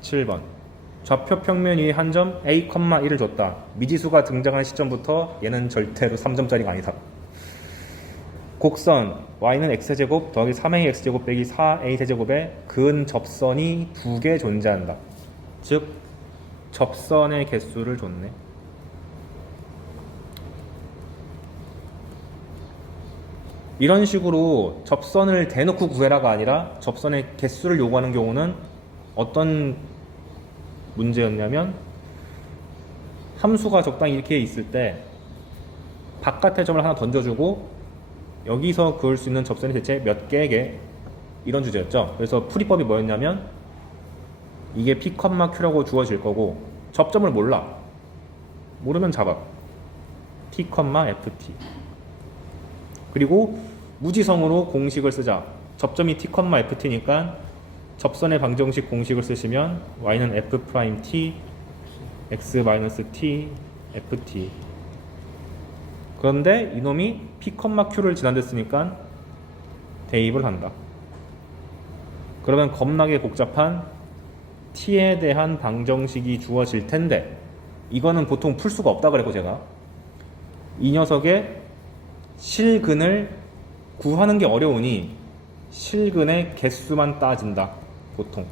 7번. 좌표 평면 위에 한 점 a, 1을 줬다. 미지수가 등장하는 시점부터 얘는 절대로 3점짜리가 아니다. 곡선 y는 x제곱 더하기 3ax제곱 빼기 4a세제곱에 근접선이 2개 존재한다. 즉 접선의 개수를 줬네. 이런 식으로 접선을 대놓고 구해라가 아니라 접선의 개수를 요구하는 경우는 어떤 문제였냐면, 함수가 적당히 이렇게 있을 때 바깥의 점을 하나 던져주고 여기서 그을 수 있는 접선이 대체 몇 개게, 이런 주제였죠. 그래서 풀이법이 뭐였냐면, 이게 P, Q라고 주어질 거고 접점을 몰라. 모르면 잡아. T, FT. 그리고 무지성으로 공식을 쓰자. 접점이 T, FT니까 접선의 방정식 공식을 쓰시면 y는 F'T, x-t, ft. 그런데 이놈이 P, Q를 지난댔으니까 대입을 한다. 그러면 겁나게 복잡한 t에 대한 방정식이 주어질 텐데, 이거는 보통 풀 수가 없다 그랬고, 제가 이 녀석의 실근을 구하는 게 어려우니 실근의 개수만 따진다, 보통.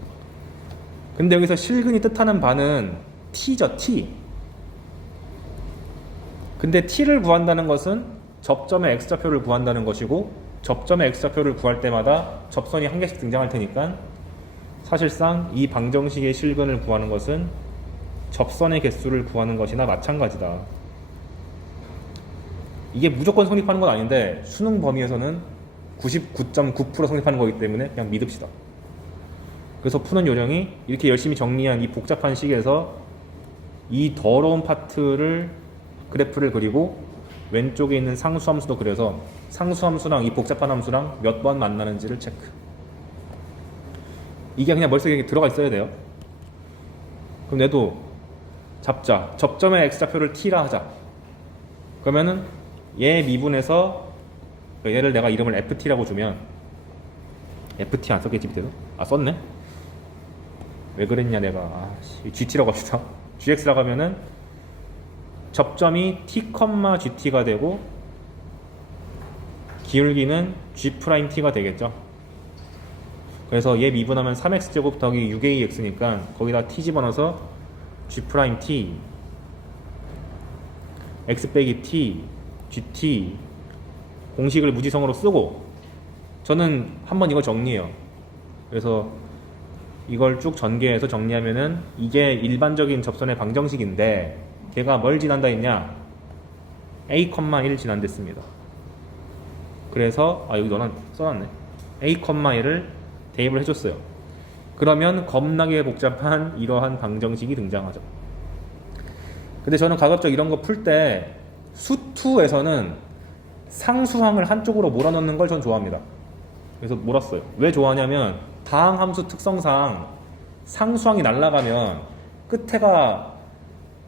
근데 여기서 실근이 뜻하는 바는 t죠, t. 근데 t를 구한다는 것은 접점의 x좌표를 구한다는 것이고, 접점의 x좌표를 구할 때마다 접선이 한 개씩 등장할 테니까 사실상 이 방정식의 실근을 구하는 것은 접선의 개수를 구하는 것이나 마찬가지다. 이게 무조건 성립하는 건 아닌데 수능 범위에서는 99.9% 성립하는 거기 때문에 그냥 믿읍시다. 그래서 푸는 요령이 이렇게 열심히 정리한 이 복잡한 식에서 이 더러운 파트를, 그래프를 그리고 왼쪽에 있는 상수함수도 그려서 상수함수랑 이 복잡한 함수랑 몇 번 만나는지를 체크. 이게 그냥 머릿속에 들어가 있어야 돼요. 그럼 얘도 잡자. 접점의 x좌표를 t라 하자. 그러면은 얘 미분에서, 얘를 내가 이름을 ft라고 주면, ft 안 썼겠지 밑에도? 아, 썼네? 왜 그랬냐 내가. gt라고 합시다. gx라고 하면은 접점이 t, gt가 되고 기울기는 g't가 되겠죠. 그래서 얘 미분하면 3x제곱 더하기 6ax니까 거기다 t 집어넣어서 g't, x 빼기 t, gt, 공식을 무지성으로 쓰고, 저는 한번 이걸 정리해요. 그래서 이걸 쭉 전개해서 정리하면은 이게 일반적인 접선의 방정식인데 걔가 뭘 지난다 했냐, a, 1 지난댔습니다. 그래서 여기 써놨네. a, 1을 대입을 해줬어요. 그러면 겁나게 복잡한 이러한 방정식이 등장하죠. 근데 저는 가급적 이런 거 풀 때 수2에서는 상수항을 한쪽으로 몰아넣는 걸 전 좋아합니다. 그래서 몰았어요. 왜 좋아하냐면 다항함수 특성상 상수항이 날아가면 끝에가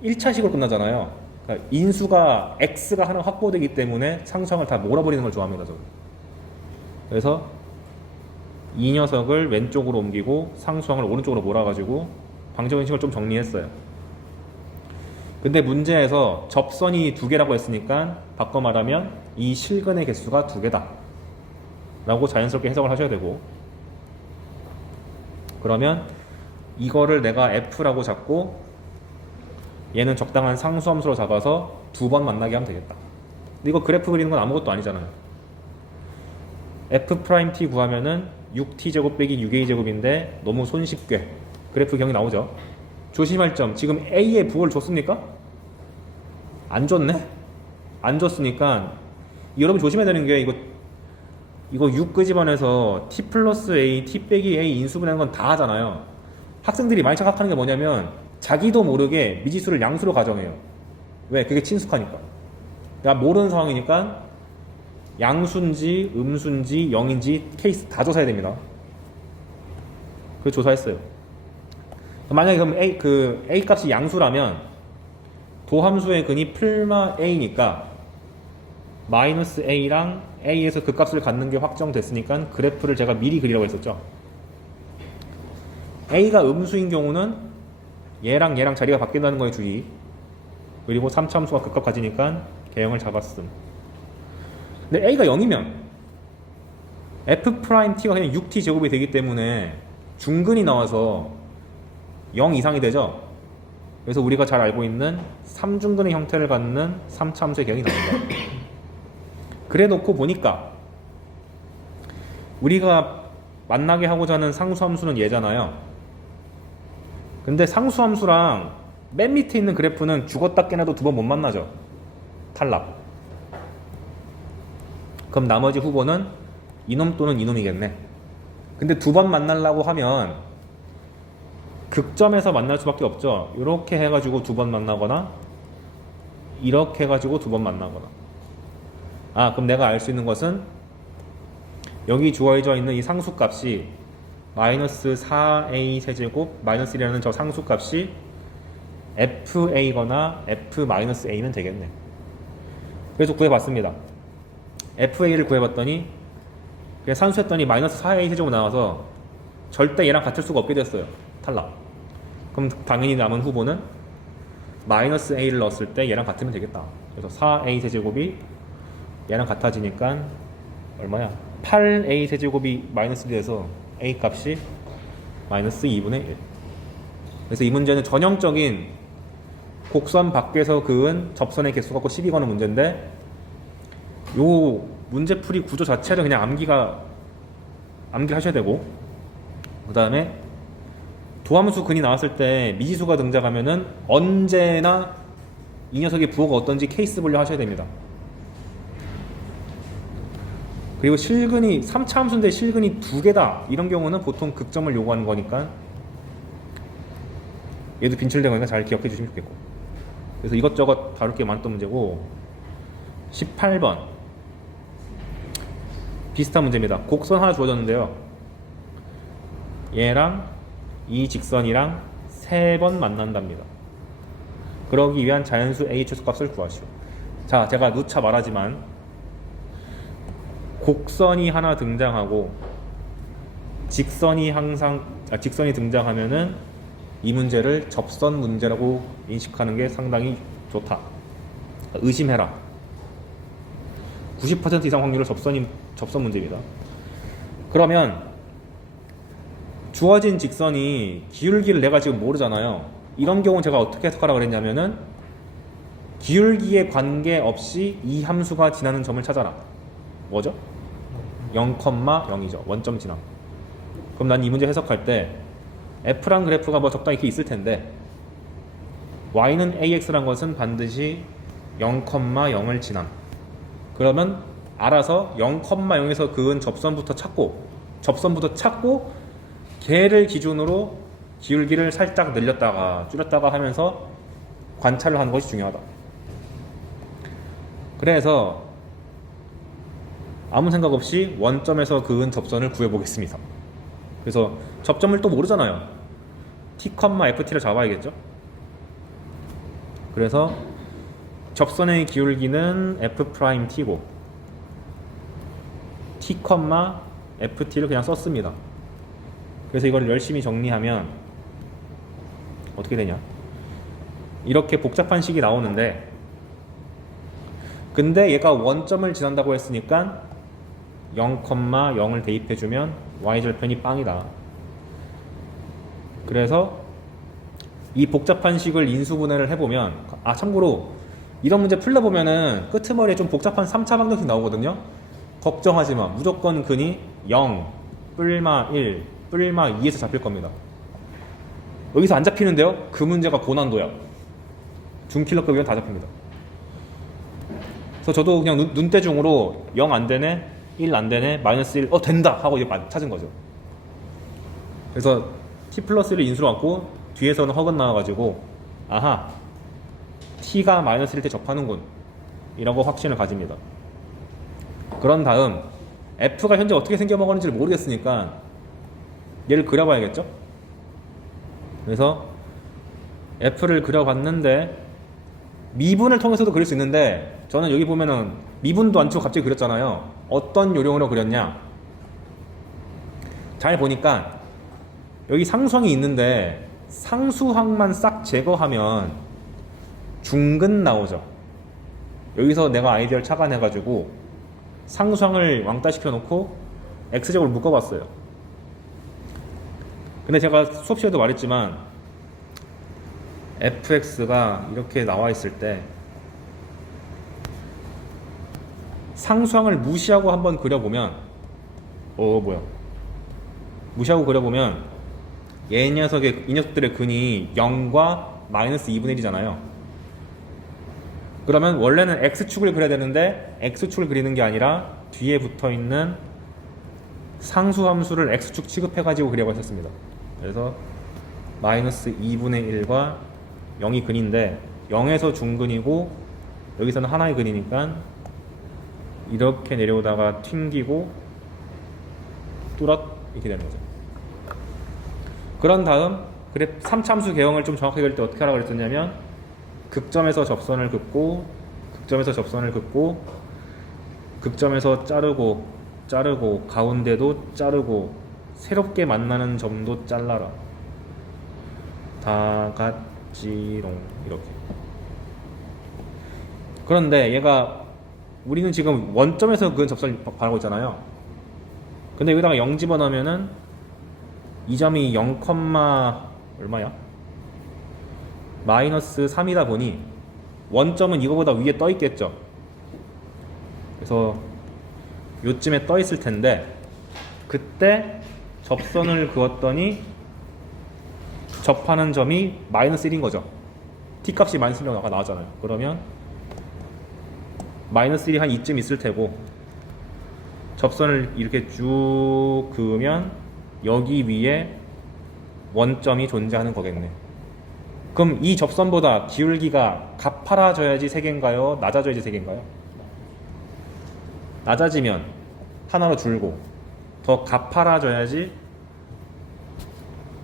1차식으로 끝나잖아요. 그러니까 인수가 x가 하나 확보되기 때문에 상수항을 다 몰아버리는 걸 좋아합니다, 저는. 그래서 이 녀석을 왼쪽으로 옮기고 상수항을 오른쪽으로 몰아가지고 방정식을 좀 정리했어요. 근데 문제에서 접선이 2개라고 했으니까 바꿔 말하면 이 실근의 개수가 2개다 라고 자연스럽게 해석을 하셔야 되고, 그러면 이거를 내가 f라고 잡고 얘는 적당한 상수함수로 잡아서 2번 만나게 하면 되겠다. 근데 이거 그래프 그리는 건 아무것도 아니잖아요. f't 구하면은 6t제곱 빼기 6a제곱인데 너무 손쉽게 그래프 경이 나오죠. 조심할 점, 지금 a에 부호를 줬습니까? 안 줬네? 안 줬으니까 여러분 조심해야 되는 게, 이거 6 끄집어내서 t 플러스 a, t 빼기 a 인수분해하는 건 다 하잖아요. 학생들이 많이 착각하는 게 뭐냐면 자기도 모르게 미지수를 양수로 가정해요. 왜? 그게 친숙하니까. 그러니까 모르는 상황이니까 양수인지 음수인지 0인지 케이스 다 조사해야 됩니다. 그래서 조사했어요. 만약에 그럼 A 값이 양수라면 도함수의 근이 풀마 A니까 마이너스 A랑 A에서 그 값을 갖는 게 확정됐으니까 그래프를 제가 미리 그리라고 했었죠. A가 음수인 경우는 얘랑 얘랑 자리가 바뀐다는 거에 주의. 그리고 3차 함수가 극값 가지니까 개형을 잡았음. 근데 A가 0이면 F'T가 그냥 6T 제곱이 되기 때문에 중근이 나와서 0 이상이 되죠. 그래서 우리가 잘 알고 있는 3중근의 형태를 갖는 3차 함수의 개형이 나옵니다. 그래 놓고 보니까 우리가 만나게 하고자 하는 상수함수는 얘잖아요. 근데 상수함수랑 맨 밑에 있는 그래프는 죽었다 깨나도 두 번 못 만나죠. 탈락. 그럼 나머지 후보는 이놈 또는 이놈이겠네. 근데 두 번 만나려고 하면 극점에서 만날 수밖에 없죠. 이렇게 해가지고 두 번 만나거나 이렇게 해가지고 두 번 만나거나. 아, 그럼 내가 알 수 있는 것은 여기 주어져 있는 이 상수값이 마이너스 4a 세제곱 마이너스 1이라는 저 상수값이 fa거나 f-a면 되겠네. 그래서 구해봤습니다. fa를 구해봤더니 그냥 산수했더니 마이너스 4a 세제곱 나와서 절대 얘랑 같을 수가 없게 됐어요. 탈락. 그럼 당연히 남은 후보는 마이너스 a를 넣었을 때 얘랑 같으면 되겠다. 그래서 4a 세제곱이 얘랑 같아지니까 얼마야? 8a 세제곱이 마이너스 1에서 a 값이 마이너스 2분의 1. 그래서 이 문제는 전형적인 곡선 밖에서 그은 접선의 개수 갖고 시비 거는 문제인데, 요 문제풀이 구조 자체를 그냥 암기하셔야 되고, 그 다음에 도함수 근이 나왔을 때 미지수가 등장하면은 언제나 이 녀석의 부호가 어떤지 케이스 분류 하셔야 됩니다. 그리고 실근이 3차 함수인데 실근이 2개다 이런 경우는 보통 극점을 요구하는 거니까 얘도 빈출된 거니까 잘 기억해 주시면 좋겠고. 그래서 이것저것 다룰 게 많던 문제고, 18번 비슷한 문제입니다. 곡선 하나 주어졌는데요, 얘랑 이 직선이랑 3번 만난답니다. 그러기 위한 자연수 A 최소값을 구하시오. 자, 제가 누차 말하지만 곡선이 하나 등장하고 직선이 등장하면은 이 문제를 접선 문제라고 인식하는 게 상당히 좋다. 의심해라. 90% 이상 확률로 접선 문제입니다. 그러면 주어진 직선이 기울기를 내가 지금 모르잖아요. 이런 경우 제가 어떻게 해석하라 그랬냐면은 기울기에 관계없이 이 함수가 지나는 점을 찾아라. 뭐죠? 0,0이죠. 원점 지나. 그럼 난 이 문제 해석할 때 F란 그래프가 뭐 적당히 이렇게 있을 텐데, Y는 AX란 것은 반드시 0,0을 지남. 그러면 알아서 0,0에서 그은 접선부터 찾고 걔를 기준으로 기울기를 살짝 늘렸다가 줄였다가 하면서 관찰을 하는 것이 중요하다. 그래서 아무 생각 없이 원점에서 그은 접선을 구해보겠습니다. 그래서 접점을 또 모르잖아요. t, ft를 잡아야겠죠. 그래서 접선의 기울기는 f't고 t, ft를 그냥 썼습니다. 그래서 이걸 열심히 정리하면 어떻게 되냐, 이렇게 복잡한 식이 나오는데, 근데 얘가 원점을 지난다고 했으니까 0,0을 대입해주면 y절편이 빵이다. 그래서 이 복잡한 식을 인수분해를 해보면, 참고로 이런 문제 풀려보면은 끄트머리에 좀 복잡한 3차 방정식 나오거든요. 걱정하지마. 무조건 근이 0, 뿔마 1, 뿔마 2에서 잡힐 겁니다. 여기서 안 잡히는데요? 그 문제가 고난도야. 중킬러급이면 다 잡힙니다. 그래서 저도 그냥 눈대중으로 0 안 되네, 1 안 되네, 마이너스 1, 된다! 하고 이제 찾은 거죠. 그래서 t 플러스 1을 인수로 갖고 뒤에서는 허근 나와가지고, 아하, t가 마이너스 1일 때 접하는군 이라고 확신을 가집니다. 그런 다음 f가 현재 어떻게 생겨먹었는지를 모르겠으니까 얘를 그려봐야겠죠. 그래서 f를 그려봤는데 미분을 통해서도 그릴 수 있는데, 저는 여기 보면은 미분도 안 치고 갑자기 그렸잖아요. 어떤 요령으로 그렸냐, 잘 보니까 여기 상수항이 있는데 상수항만 싹 제거하면 중근 나오죠. 여기서 내가 아이디어를 착안해가지고 상수항을 왕따 시켜놓고 X제곱을 묶어봤어요. 근데 제가 수업 시간에도 말했지만 fx가 이렇게 나와 있을 때 상수항을 무시하고 한번 그려보면 뭐야 무시하고 그려보면 이 녀석들의 근이 0과 마이너스 2분의 1이잖아요. 그러면 원래는 x축을 그려야 되는데 x축을 그리는 게 아니라 뒤에 붙어있는 상수함수를 x축 취급해가지고 그려고 했었습니다. 그래서 마이너스 2분의 1과 0이 근인데 0에서 중근이고 여기서는 하나의 근이니까 이렇게 내려오다가 튕기고 뚜렷 이렇게 되는 거죠. 그런 다음 그래 3차함수 개형을 좀 정확하게 그릴 때 어떻게 하라고 그랬었냐면 극점에서 접선을 긋고 극점에서 접선을 긋고 극점에서 자르고 가운데도 자르고 새롭게 만나는 점도 잘라라. 다 같지롱 이렇게. 그런데 얘가 우리는 지금 원점에서 그 접선을 바라고 있잖아요. 근데 여기다가 0 집어넣으면은 이 점이 0, 얼마야? 마이너스 3이다 보니 원점은 이거보다 위에 떠 있겠죠. 그래서 요쯤에 떠 있을 텐데 그때 접선을 그었더니 접하는 점이 마이너스 1인 거죠. t값이 마이너스 1이라고 나왔잖아요. 그러면 마이너스 1이 한 이쯤 있을 테고 접선을 이렇게 쭉 그으면 여기 위에 원점이 존재하는 거겠네. 그럼 이 접선보다 기울기가 가파라져야지 3개인가요? 낮아져야지 3개인가요? 낮아지면 하나로 줄고 더 가파라져야지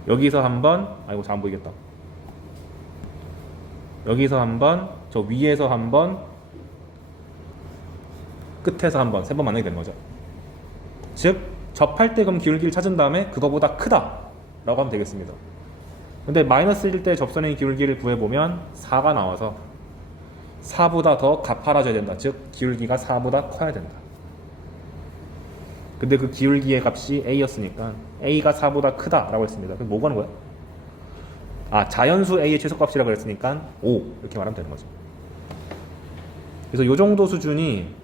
여기서 한번 아이고 잘 안 보이겠다. 여기서 한번 저 위에서 한번 끝에서 한번 3번 만나게 되는 거죠. 즉 접할 때 그럼 기울기를 찾은 다음에 그거보다 크다 라고 하면 되겠습니다. 근데 마이너스 1일 때 접선의 기울기를 구해보면 4가 나와서 4보다 더 가파라져야 된다. 즉 기울기가 4보다 커야 된다. 근데 그 기울기의 값이 a였으니까 a가 4보다 크다 라고 했습니다. 그럼 뭐 구하는 거야? 자연수 a의 최소값이라고 했으니까 5 이렇게 말하면 되는 거죠. 그래서 요 정도 수준이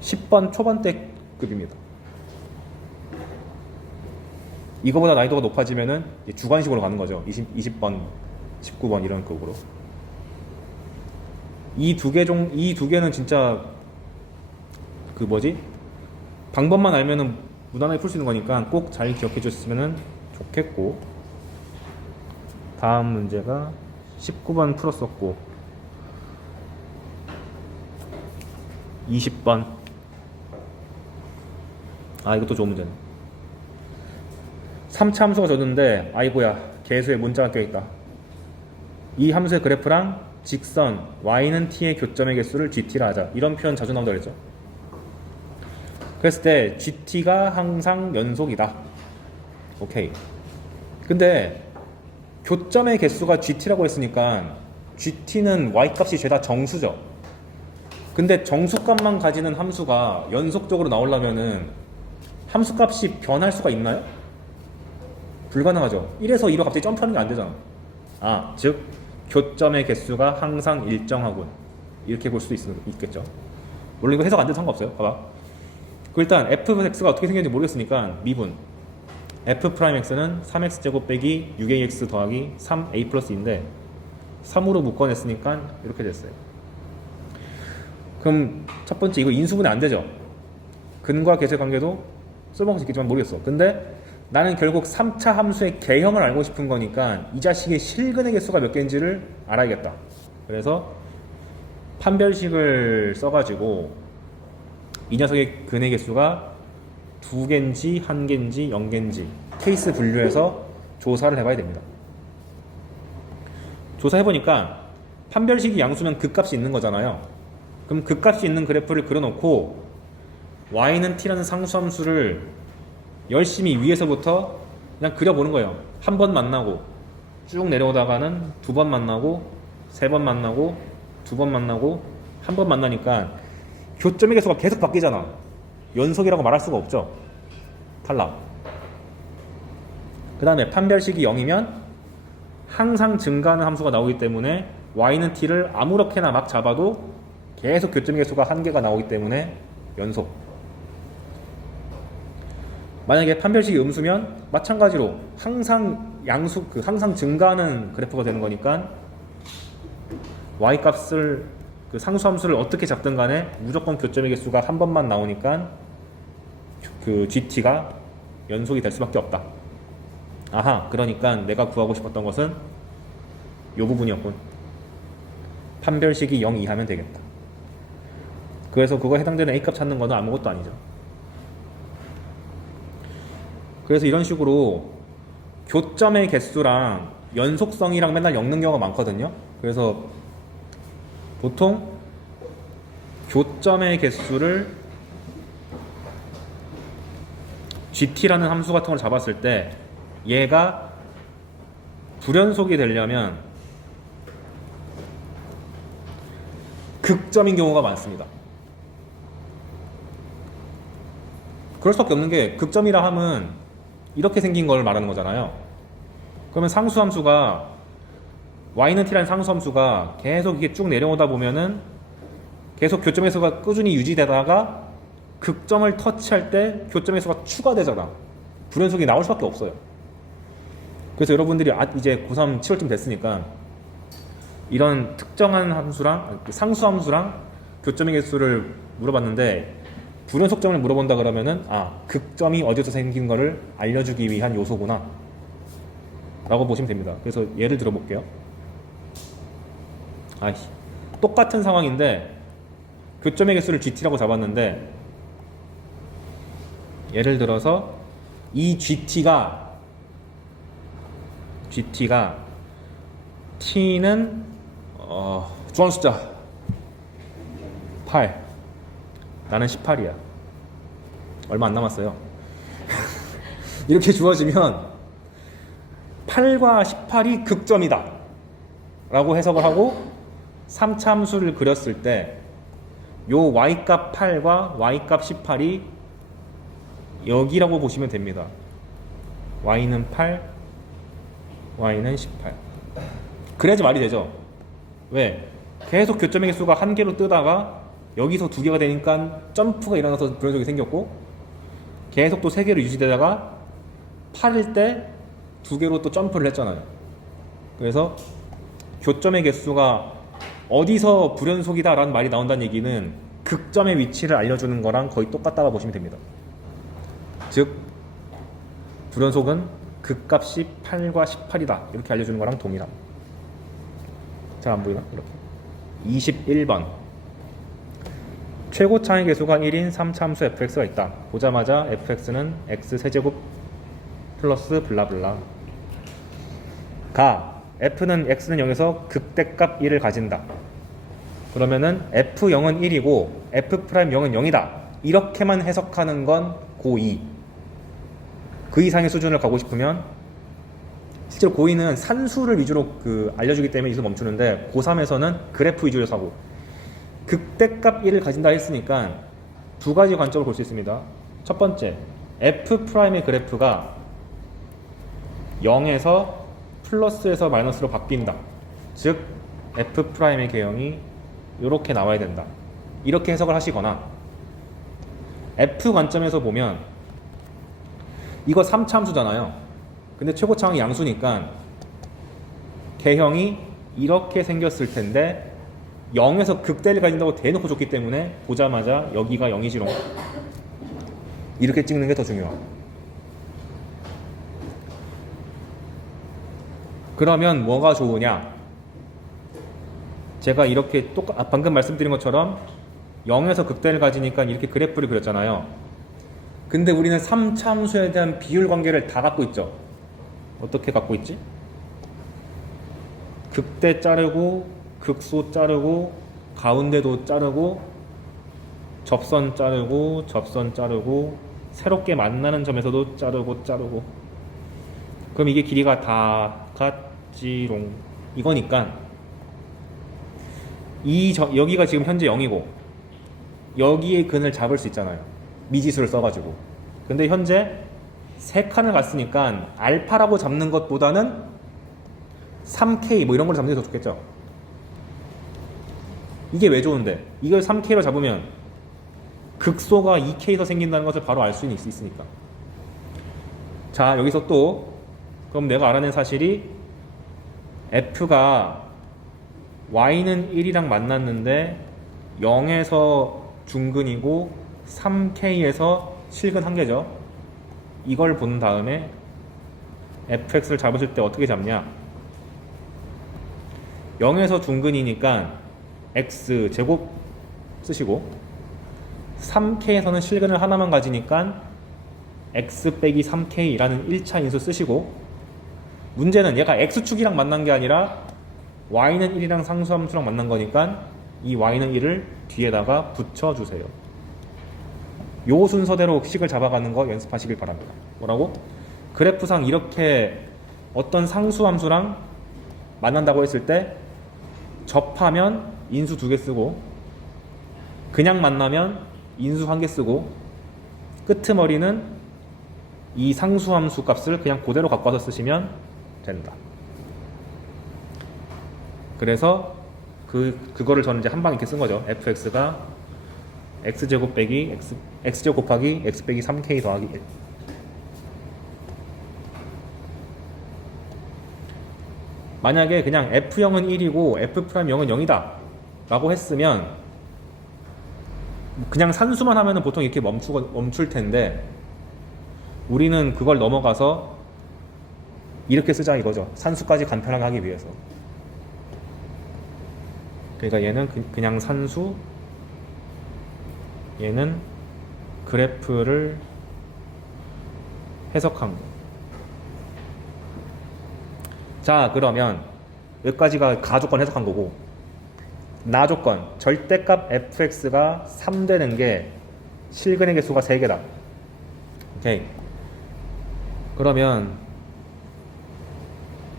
10번 초반대 급입니다. 이거보다 난이도가 높아지면은 주관식으로 가는 거죠. 20번, 19번 이런 급으로. 이 두 개는 진짜 방법만 알면은 무난하게 풀 수 있는 거니까 꼭 잘 기억해 주셨으면 좋겠고. 다음 문제가 19번 풀었었고 20번. 이것도 좋은 문제네. 3차 함수가 줬는데 아이고야 개수에 문자가 껴있다. 이 함수의 그래프랑 직선 y는 t의 교점의 개수를 gt라 하자. 이런 표현 자주 나온다고 그랬죠. 그랬을 때 gt가 항상 연속이다. 오케이. 근데 교점의 개수가 gt라고 했으니까 gt는 y값이 죄다 정수죠. 근데 정수값만 가지는 함수가 연속적으로 나오려면은 함수값이 변할 수가 있나요? 불가능하죠. 1에서 2로 갑자기 점프하는 게 안 되잖아. 즉 교점의 개수가 항상 일정하군. 이렇게 볼 수도 있겠죠. 물론 이거 해석 안 돼도 상관없어요. 봐봐. 일단 fx가 어떻게 생겼는지 모르겠으니까 미분 f'x는 3x제곱 빼기 6ax 더하기 3a 플러스 2인데 3으로 묶어냈으니까 이렇게 됐어요. 그럼 첫 번째 이거 인수분해 안 되죠. 근과 계수의 관계도 써먹을 수 있겠지만 모르겠어. 근데 나는 결국 3차 함수의 개형을 알고 싶은 거니까 이 자식의 실근의 개수가 몇 개인지를 알아야겠다. 그래서 판별식을 써가지고 이 녀석의 근의 개수가 2개인지 1개인지 0개인지 케이스 분류해서 조사를 해봐야 됩니다. 조사해보니까 판별식이 양수면 극값이 있는 거잖아요. 그럼 극값이 있는 그래프를 그려놓고 y는 t라는 상수함수를 열심히 위에서부터 그냥 그려보는 거예요. 한 번 만나고 쭉 내려오다가는 두 번 만나고 세 번 만나고 두 번 만나고 한 번 만나니까 교점의 개수가 계속 바뀌잖아. 연속이라고 말할 수가 없죠. 탈락. 그 다음에 판별식이 0이면 항상 증가하는 함수가 나오기 때문에 y는 t를 아무렇게나 막 잡아도 계속 교점의 개수가 한 개가 나오기 때문에 연속. 만약에 판별식이 음수면 마찬가지로 항상 항상 증가하는 그래프가 되는 거니까 y 값을 상수함수를 어떻게 잡든 간에 무조건 교점의 개수가 한 번만 나오니까 gt가 연속이 될 수밖에 없다. 아하, 그러니까 내가 구하고 싶었던 것은 이 부분이었군. 판별식이 0 이하면 되겠다. 그래서 그거 해당되는 A값 찾는 거는 아무것도 아니죠. 그래서 이런 식으로 교점의 개수랑 연속성이랑 맨날 엮는 경우가 많거든요. 그래서 보통 교점의 개수를 GT라는 함수 같은 걸 잡았을 때 얘가 불연속이 되려면 극점인 경우가 많습니다. 그럴 수밖에 없는 게 극점이라 함은 이렇게 생긴 걸 말하는 거잖아요. 그러면 상수함수가 y는 t라는 상수함수가 계속 이게 쭉 내려오다 보면은 계속 교점의 수가 꾸준히 유지되다가 극점을 터치할 때 교점의 수가 추가되잖아. 불연속이 나올 수밖에 없어요. 그래서 여러분들이 이제 고3 7월쯤 됐으니까 이런 특정한 함수랑 상수함수랑 교점의 개수를 물어봤는데 불연속점을 물어본다 그러면은 극점이 어디서 생긴 거를 알려주기 위한 요소구나 라고 보시면 됩니다. 그래서 예를 들어 볼게요. 똑같은 상황인데 교점의 개수를 GT라고 잡았는데 예를 들어서 이 GT가 T는 중앙 숫자 8, 나는 18이야. 얼마 안 남았어요. 이렇게 주어지면 8과 18이 극점이다 라고 해석을 하고 3차 함수를 그렸을 때 요 y값 8과 y값 18이 여기라고 보시면 됩니다. y는 8, y는 18. 그래야지 말이 되죠. 왜? 계속 교점의 개수가 한 개로 뜨다가 여기서 두 개가 되니까 점프가 일어나서 불연속이 생겼고 계속 또 세 개로 유지되다가 8일 때 두 개로 또 점프를 했잖아요. 그래서 교점의 개수가 어디서 불연속이다 라는 말이 나온다는 얘기는 극점의 위치를 알려주는 거랑 거의 똑같다고 보시면 됩니다. 즉 불연속은 극값이 8과 18이다 이렇게 알려주는 거랑 동일함. 자, 안 보이나? 이렇게 21번 최고차의 개수가 1인 3차 함수 fx가 있다. 보자마자 fx는 x세제곱 플러스 블라블라 가 f는 x는 0에서 극대값 1을 가진다. 그러면은 f0은 1이고 f'0은 0이다. 이렇게만 해석하는 건 고2. 그 이상의 수준을 가고 싶으면 실제로 고2는 산수를 위주로 알려주기 때문에 여기서 멈추는데 고3에서는 그래프 위주로 하고 극대값 1을 가진다 했으니까 두 가지 관점을 볼 수 있습니다. 첫 번째, f'의 그래프가 0에서 플러스에서 마이너스로 바뀐다. 즉 f'의 개형이 이렇게 나와야 된다. 이렇게 해석을 하시거나 f 관점에서 보면 이거 3차 함수잖아요. 근데 최고차항이 양수니까 개형이 이렇게 생겼을 텐데 0에서 극대를 가진다고 대놓고 줬기 때문에 보자마자 여기가 0이지롱 이렇게 찍는 게 더 중요하고. 그러면 뭐가 좋으냐? 제가 이렇게 방금 말씀드린 것처럼 0에서 극대를 가지니까 이렇게 그래프를 그렸잖아요. 근데 우리는 3차 함수에 대한 비율 관계를 다 갖고 있죠. 어떻게 갖고 있지? 극대 자르고 극소 자르고 가운데도 자르고 접선 자르고 접선 자르고 새롭게 만나는 점에서도 자르고 그럼 이게 길이가 다 같지롱 이거니까 여기가 지금 현재 0이고 여기에 근을 잡을 수 있잖아요. 미지수를 써가지고. 근데 현재 3칸을 갔으니까 알파라고 잡는 것보다는 3K 뭐 이런 걸 잡는 게 더 좋겠죠. 이게 왜 좋은데? 이걸 3K로 잡으면 극소가 2K에서 생긴다는 것을 바로 알 수 있으니까. 자, 여기서 또 그럼 내가 알아낸 사실이 F가 Y는 1이랑 만났는데 0에서 중근이고 3K에서 실근 1개죠. 이걸 본 다음에 fx를 잡으실 때 어떻게 잡냐? 0에서 중근이니까 x 제곱 쓰시고 3K에서는 실근을 하나만 가지니까 x 빼기 3K라는 1차 인수 쓰시고 문제는 얘가 x축이랑 만난 게 아니라 y는 1이랑 상수함수랑 만난 거니까 이 y는 1을 뒤에다가 붙여주세요. 요 순서대로 식을 잡아가는 거 연습하시길 바랍니다. 뭐라고? 그래프상 이렇게 어떤 상수함수랑 만난다고 했을 때 접하면 인수 2개 쓰고 그냥 만나면 인수 1개 쓰고 끄트머리는 이 상수함수 값을 그냥 그대로 갖고 와서 쓰시면 된다. 그래서 그거를 저는 이제 한 방 이렇게 쓴 거죠. fx가 x제곱 빼기 x제곱 곱하기 x 빼기 3k 더하기 1. 만약에 그냥 f0은 1이고 f'0은 0이다 라고 했으면 그냥 산수만 하면은 보통 이렇게 멈출 텐데 우리는 그걸 넘어가서 이렇게 쓰자 이거죠. 산수까지 간편하게 하기 위해서. 그러니까 얘는 그냥 산수, 얘는 그래프를 해석한 거. 자, 그러면 여기까지가 가조건 해석한 거고 나조건, 절대값 fx가 3 되는 게 실근의 개수가 3개다. 오케이. 그러면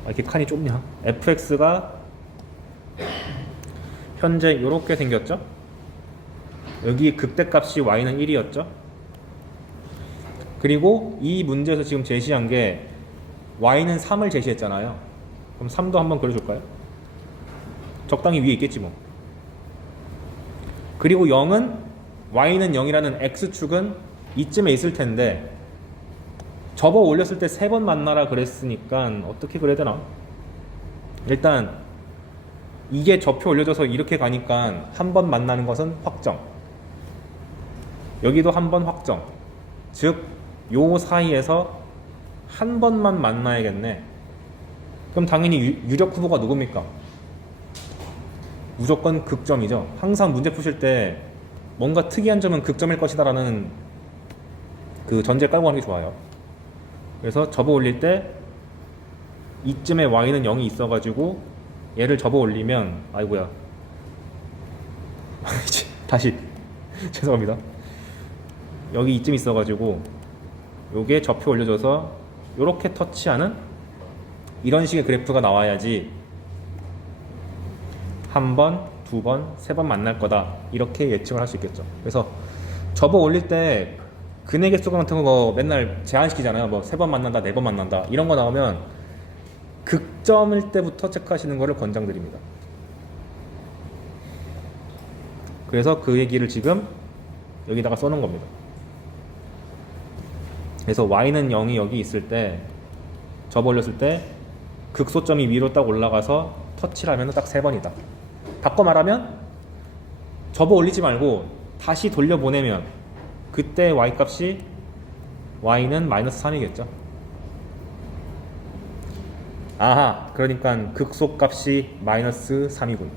이렇게 칸이 좁냐? fx가 현재 이렇게 생겼죠? 여기 극대값이 y는 1이었죠? 그리고 이 문제에서 지금 제시한 게 y는 3을 제시했잖아요. 그럼 3도 한번 그려줄까요? 적당히 위에 있겠지 뭐. 그리고 0은 y는 0이라는 x축은 이쯤에 있을 텐데 접어 올렸을 때 3번 만나라 그랬으니까 어떻게 그려야 되나? 일단 이게 접혀 올려져서 이렇게 가니까 한 번 만나는 것은 확정. 여기도 한 번 확정. 즉, 요 사이에서 한 번만 만나야겠네. 그럼 당연히 유력 후보가 누굽니까? 무조건 극점이죠. 항상 문제 푸실 때 뭔가 특이한 점은 극점일 것이다 라는 그 전제 깔고 하는 게 좋아요. 그래서 접어 올릴 때 이쯤에 y는 0이 있어가지고 얘를 접어 올리면 아이고야 다시 죄송합니다. 여기 이쯤 있어가지고 요게 접혀 올려져서 요렇게 터치하는 이런 식의 그래프가 나와야지 한 번, 두 번, 세 번 만날 거다 이렇게 예측을 할 수 있겠죠. 그래서 접어 올릴 때 근의 개수 같은 거 맨날 제한시키잖아요. 뭐 세 번 만난다, 네 번 만난다 이런 거 나오면 극점일 때부터 체크하시는 것을 권장드립니다. 그래서 그 얘기를 지금 여기다가 써놓은 겁니다. 그래서 y는 0이 여기 있을 때 접어 올렸을 때 극소점이 위로 딱 올라가서 터치를 하면 딱 3번이다. 바꿔 말하면 접어 올리지 말고 다시 돌려보내면 그때 y 값이 y는 마이너스 3이겠죠. 아하, 그러니까 극소 값이 마이너스 3이군.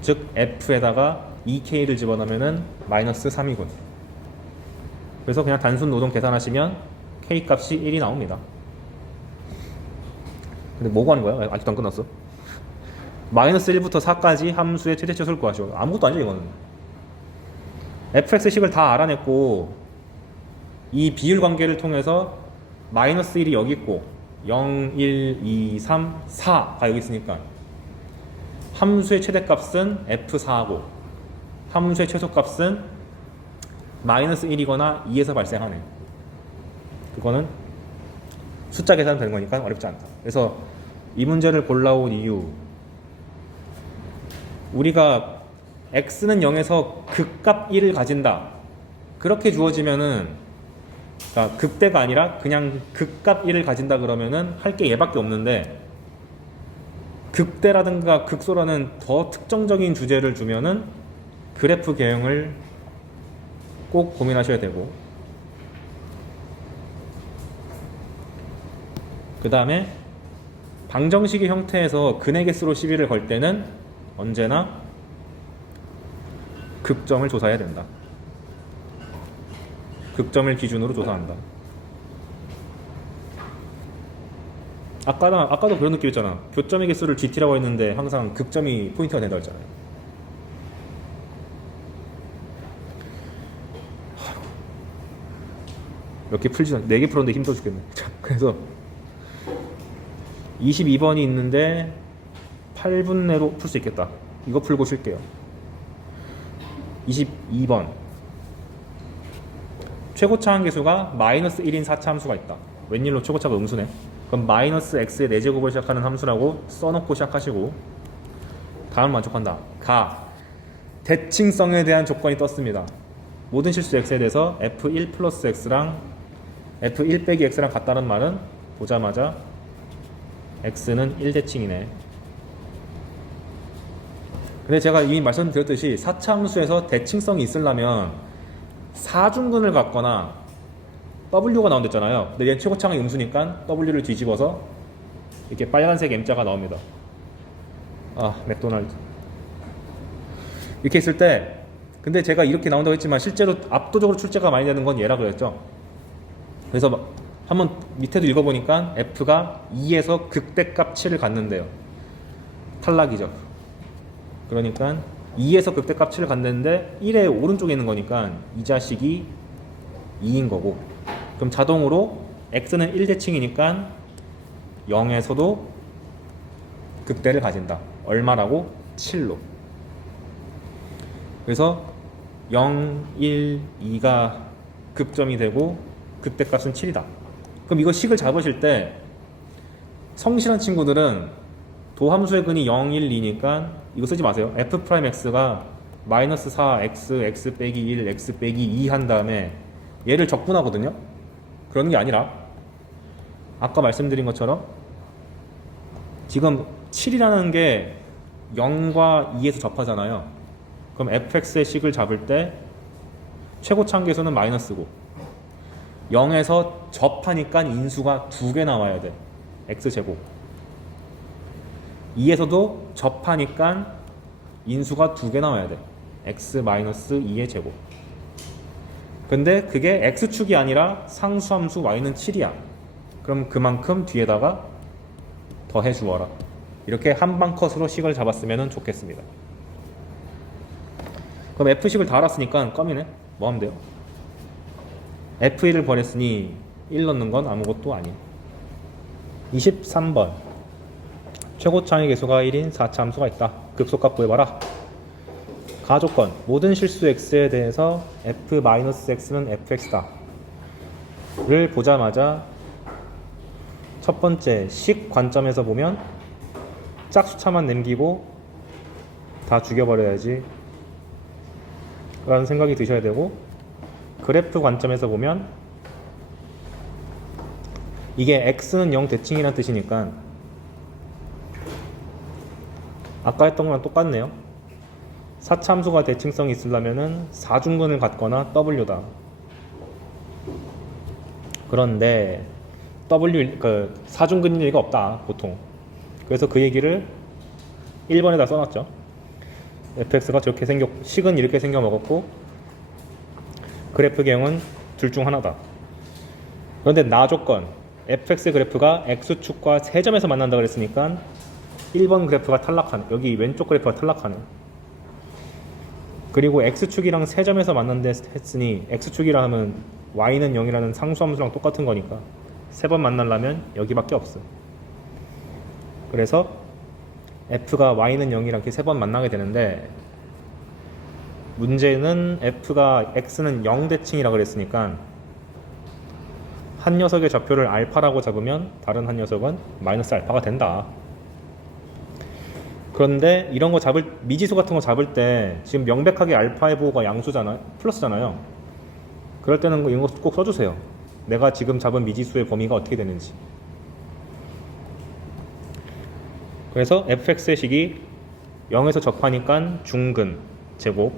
즉 f에다가 2k를 집어넣으면 마이너스 3이군. 그래서 그냥 단순 노동 계산하시면 k 값이 1이 나옵니다. 근데 뭐 구하는 거야? 아직도 안 끝났어. 마이너스 1부터 4까지 함수의 최대치수를 구하시오. 아무것도 아니죠 이거는. fx식을 다 알아냈고 이 비율 관계를 통해서 마이너스 1이 여기 있고 0, 1, 2, 3, 4가 여기 있으니까 함수의 최대값은 f4고 함수의 최소값은 마이너스 1이거나 2에서 발생하네. 그거는 숫자 계산 되는 거니까 어렵지 않다. 그래서 이 문제를 골라온 이유, 우리가 x는 0에서 극값 1을 가진다. 그렇게 주어지면은, 그러니까 극대가 아니라 그냥 극값 1을 가진다 그러면은 할 게 얘밖에 없는데, 극대라든가 극소라는 더 특정적인 주제를 주면은 그래프 개형을 꼭 고민하셔야 되고, 그 다음에 방정식의 형태에서 근의 개수로 시비를 걸 때는 언제나 극점을 조사해야 된다. 극점을 기준으로 조사한다. 아까도 그런 느낌이었잖아. 교점의 개수를 GT라고 했는데 항상 극점이 포인트가 된다고 했잖아요. 몇 개 풀지 않 4개 풀었는데 힘들어 죽겠네. 그래서 22번이 있는데 8분 내로 풀 수 있겠다. 이거 풀고 쉴게요. 22번. 최고차 함계수가 마이너스 1인 4차 함수가 있다. 웬일로 최고차가 음수네. 그럼 마이너스 x의 4제곱을 시작하는 함수라고 써놓고 시작하시고, 다음을 만족한다. 대칭성에 대한 조건이 떴습니다. 모든 실수 x에 대해서 f1 플러스 x랑 f1 빼기 x랑 같다는 말은 보자마자 x는 1대칭이네. 근데 제가 이미 말씀드렸듯이 4차 함수에서 대칭성이 있으려면 사중근을 갖거나 w가 나온댔잖아요. 근데 얘는 최고차가 음수니까 w를 뒤집어서 이렇게 빨간색 m자가 나옵니다. 맥도날드. 이렇게 했을 때, 근데 제가 이렇게 나온다고 했지만 실제로 압도적으로 출제가 많이 되는 건 얘라 그랬죠. 그래서 한번 밑에도 읽어보니까 f가 2에서 극대값 7을 갖는데요. 탈락이죠. 그러니까 2에서 극대값 7을 갖는데 1의 오른쪽에 있는 거니까 이 자식이 2인 거고, 그럼 자동으로 x는 1대칭이니까 0에서도 극대를 가진다. 얼마라고? 7로. 그래서 0, 1, 2가 극점이 되고 극대값은 7이다. 그럼 이거 식을 잡으실 때 성실한 친구들은 도함수의 근이 0, 1, 2니까 이거 쓰지 마세요. f'x가 마이너스 4, x 빼기 1, x 빼기 2 한 다음에 얘를 적분하거든요. 그러는 게 아니라 아까 말씀드린 것처럼 지금 7이라는 게 0과 2에서 접하잖아요. 그럼 fx의 식을 잡을 때 최고차 함계수는 마이너스고 0에서 접하니까 인수가 2개 나와야 돼. x제곱. 2에서도 접하니까 인수가 2개 나와야 돼. x 마이너스 2의 제곱. 근데 그게 x축이 아니라 상수함수 y는 7이야. 그럼 그만큼 뒤에다가 더해 주어라. 이렇게 한방 컷으로 식을 잡았으면 좋겠습니다. 그럼 f식을 다 알았으니까 껌이네. 뭐 하면 돼요? f1을 버렸으니 1 넣는 건 아무것도 아닌. 23번. 최고차의 개수가 1인 4차 함수가 있다. 극소값 구해봐라. 가조건. 모든 실수 x에 대해서 f-x는 fx다 를 보자마자 첫 번째 식 관점에서 보면 짝수차만 남기고 다 죽여버려야지 라는 생각이 드셔야 되고, 그래프 관점에서 보면 이게 x는 0 대칭이라는 뜻이니까 아까 했던 거랑 똑같네요. 4차 함수가 대칭성이 있으려면은 4중근을 갖거나 w다. 그런데 w 그 4중근일 리가 없다 보통. 그래서 그 얘기를 1번에다 써놨죠. fx가 저렇게 식은 이렇게 생겨 먹었고 그래프 개형은 둘 중 하나다. 그런데 나 조건, fx 그래프가 x축과 세점에서 만난다 그랬으니까 1번 그래프가 탈락하네. 여기 왼쪽 그래프가 탈락하네. 그리고 x축이랑 세점에서 만난다 했으니 x축이라 하면 y는 0이라는 상수함수랑 똑같은 거니까 세 번 만나려면 여기밖에 없어. 그래서 f가 y는 0이랑 이렇게 세 번 만나게 되는데, 문제는 f가 x는 0대칭이라 그랬으니까 한 녀석의 좌표를 알파라고 잡으면 다른 한 녀석은 마이너스 알파가 된다. 그런데 이런 거 미지수 같은 거 잡을 때 지금 명백하게 알파의 부호가 양수잖아요, 플러스잖아요. 그럴 때는 이런 거 꼭 써주세요. 내가 지금 잡은 미지수의 범위가 어떻게 되는지. 그래서 fx의 식이 0에서 접하니까 중근 제곱,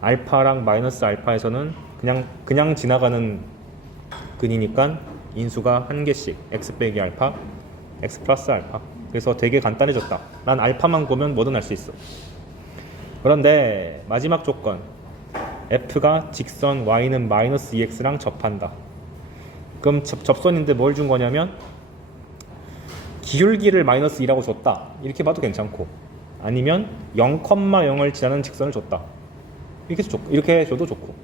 알파랑 마이너스 알파에서는 그냥 지나가는 근이니까 인수가 한 개씩, x 빼기 알파, x 플러스 알파. 그래서 되게 간단해졌다. 난 알파만 보면 뭐든 할 수 있어. 그런데 마지막 조건, f가 직선 y는 마이너스 2x랑 접한다. 그럼 접선인데 뭘 준 거냐면 기울기를 마이너스 2라고 줬다. 이렇게 봐도 괜찮고, 아니면 0,0을 지나는 직선을 줬다. 이렇게 줘도 좋고.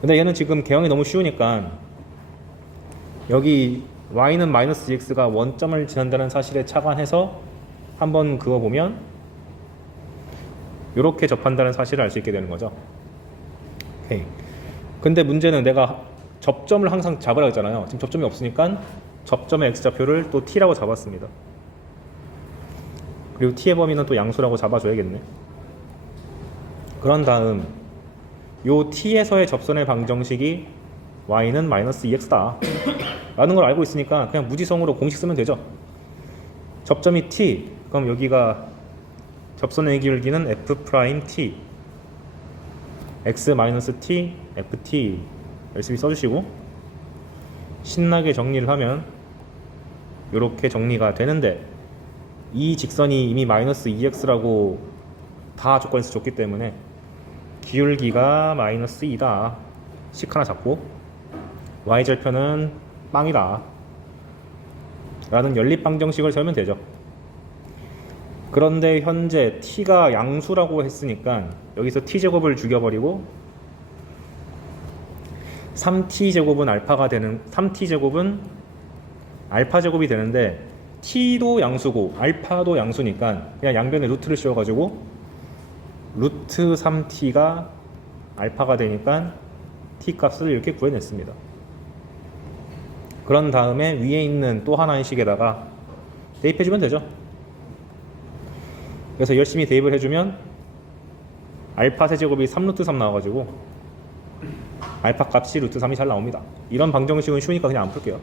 근데 얘는 지금 개형이 너무 쉬우니까 여기 y는 마이너스 2x가 원점을 지난다는 사실에 착안해서 한번 그어보면 이렇게 접한다는 사실을 알 수 있게 되는 거죠. 오케이. 근데 문제는 내가 접점을 항상 잡으라고 했잖아요. 지금 접점이 없으니까 접점의 x좌표를 또 t라고 잡았습니다. 그리고 t의 범위는 또 양수라고 잡아줘야겠네. 그런 다음 요 t에서의 접선의 방정식이 y는 마이너스 2x다 라는 걸 알고 있으니까 그냥 무지성으로 공식 쓰면 되죠. 접점이 t, 그럼 여기가 접선의 기울기는 f'(t), x-t, ft 열심히 써주시고, 신나게 정리를 하면 이렇게 정리가 되는데, 이 직선이 이미 마이너스 2x라고 다 조건에서 줬기 때문에 기울기가 마이너스 2다 식 하나 잡고, y절편은 빵이다 라는 연립방정식을 세우면 되죠. 그런데 현재 t가 양수라고 했으니까 여기서 t제곱을 죽여버리고 3t제곱은 알파가 되는, 3t제곱은 알파제곱이 되는데 t도 양수고 알파도 양수니까 그냥 양변에 루트를 씌워가지고 루트 3t가 알파가 되니까 t 값을 이렇게 구해냈습니다. 그런 다음에 위에 있는 또 하나의 식에다가 대입해주면 되죠. 그래서 열심히 대입을 해주면 알파 세제곱이 3루트 3 나와가지고 알파 값이 루트 3이 잘 나옵니다. 이런 방정식은 쉬우니까 그냥 안 풀게요.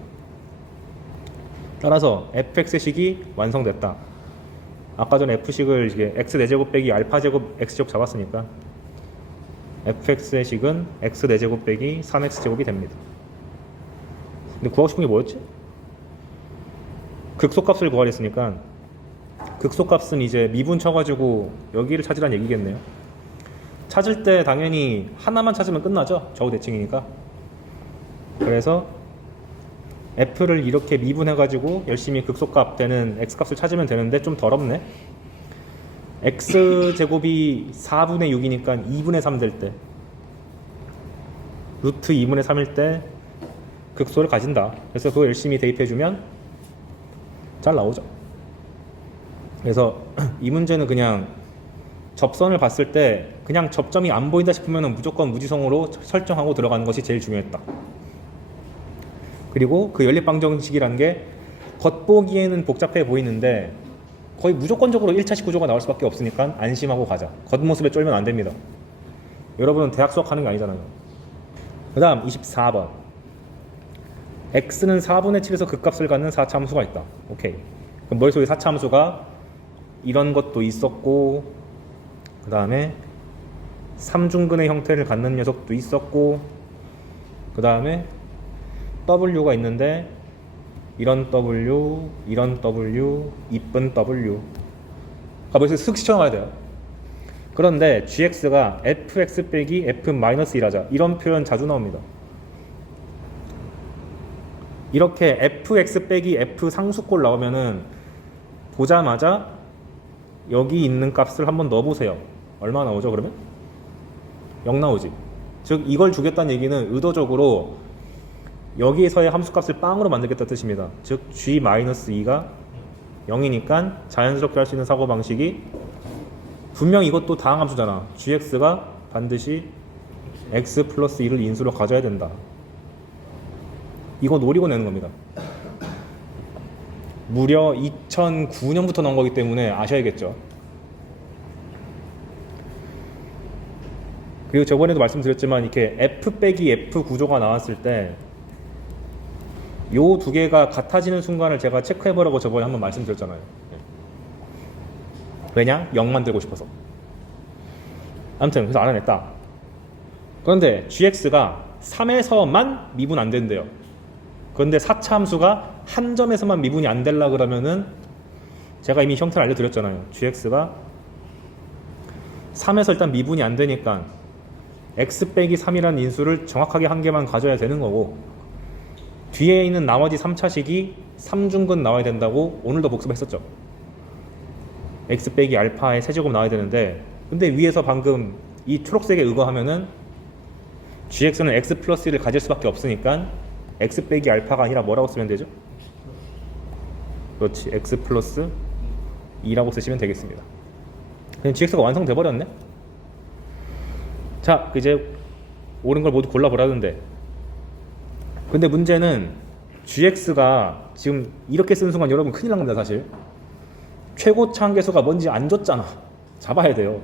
따라서 fx의 식이 완성됐다. 아까 전에 f식을 이게 x 4제곱 빼기 알파 제곱 x제곱 잡았으니까 fx의 식은 x 4제곱 빼기 3x제곱이 됩니다. 근데 구하고 싶은 게 뭐였지? 극소값을 구하려 했으니까 극소값은 이제 미분 쳐가지고 여기를 찾으란 얘기겠네요. 찾을 때 당연히 하나만 찾으면 끝나죠. 좌우 대칭이니까. 그래서 f를 이렇게 미분해가지고 열심히 극소값 되는 x값을 찾으면 되는데 좀 더럽네. x제곱이 4분의 6이니까 2분의 3 될 때, 루트 2분의 3일 때 극소를 가진다. 그래서 그거 열심히 대입해주면 잘 나오죠. 그래서 이 문제는 그냥 접선을 봤을 때 그냥 접점이 안 보인다 싶으면 무조건 무지성으로 설정하고 들어가는 것이 제일 중요했다. 그리고 그 연립방정식이라는 게 겉보기에는 복잡해 보이는데 거의 무조건적으로 1차식 구조가 나올 수밖에 없으니까 안심하고 가자. 겉모습에 쫄면 안 됩니다. 여러분은 대학 수학하는 게 아니잖아요. 그 다음 24번, x는 4분의 7에서 극값을 갖는 4차 함수가 있다. 오케이. 그럼 머릿속에 4차 함수가 이런 것도 있었고, 그 다음에 3중근의 형태를 갖는 녀석도 있었고, 그 다음에 w가 있는데 이런 w, 이런 w, 이쁜 w. 머릿속에 슥 시청해야 돼요. 그런데 gx가 fx 빼기 f-1하자, 이런 표현 자주 나옵니다. 이렇게 fx 빼기 f 상수꼴 나오면은 보자마자 여기 있는 값을 한번 넣어보세요. 얼마 나오죠 그러면? 0 나오지. 즉 이걸 주겠다는 얘기는 의도적으로 여기에서의 함수값을 빵으로 만들겠다 뜻입니다. 즉 g-2가 0이니까 자연스럽게 할 수 있는 사고방식이 분명 이것도 다항함수잖아. gx가 반드시 x 플러스 1을 인수로 가져야 된다. 이거 노리고 내는 겁니다. 무려 2009년부터 나온 거기 때문에 아셔야겠죠. 그리고 저번에도 말씀드렸지만 이렇게 f 빼기 f 구조가 나왔을 때 요 두 개가 같아지는 순간을 제가 체크해보라고 저번에 한번 말씀드렸잖아요. 왜냐? 0 만들고 싶어서. 아무튼 그래서 알아냈다. 그런데 gx가 3에서만 미분 안 된대요. 그런데 4차 함수가 한 점에서만 미분이 안 되려 그러면은 제가 이미 형태를 알려드렸잖아요. gx가 3에서 일단 미분이 안 되니까 x 빼기 3이라는 인수를 정확하게 한 개만 가져야 되는 거고, 뒤에 있는 나머지 3차식이 3중근 나와야 된다고 오늘도 복습했었죠. x 빼기 알파의 세제곱 나와야 되는데, 근데 위에서 방금 이 초록색에 의거하면은 gx는 x 플러스 1을 가질 수밖에 없으니까 x 빼기 알파가 아니라 뭐라고 쓰면 되죠? 그렇지, x 플러스 2라고 쓰시면 되겠습니다. 그럼 gx가 완성돼 버렸네. 자, 이제 옳은 걸 모두 골라보라는데, 근데 문제는 gx가 지금 이렇게 쓰는 순간 여러분 큰일 납니다. 사실 최고차 한계수가 뭔지 안 줬잖아. 잡아야 돼요.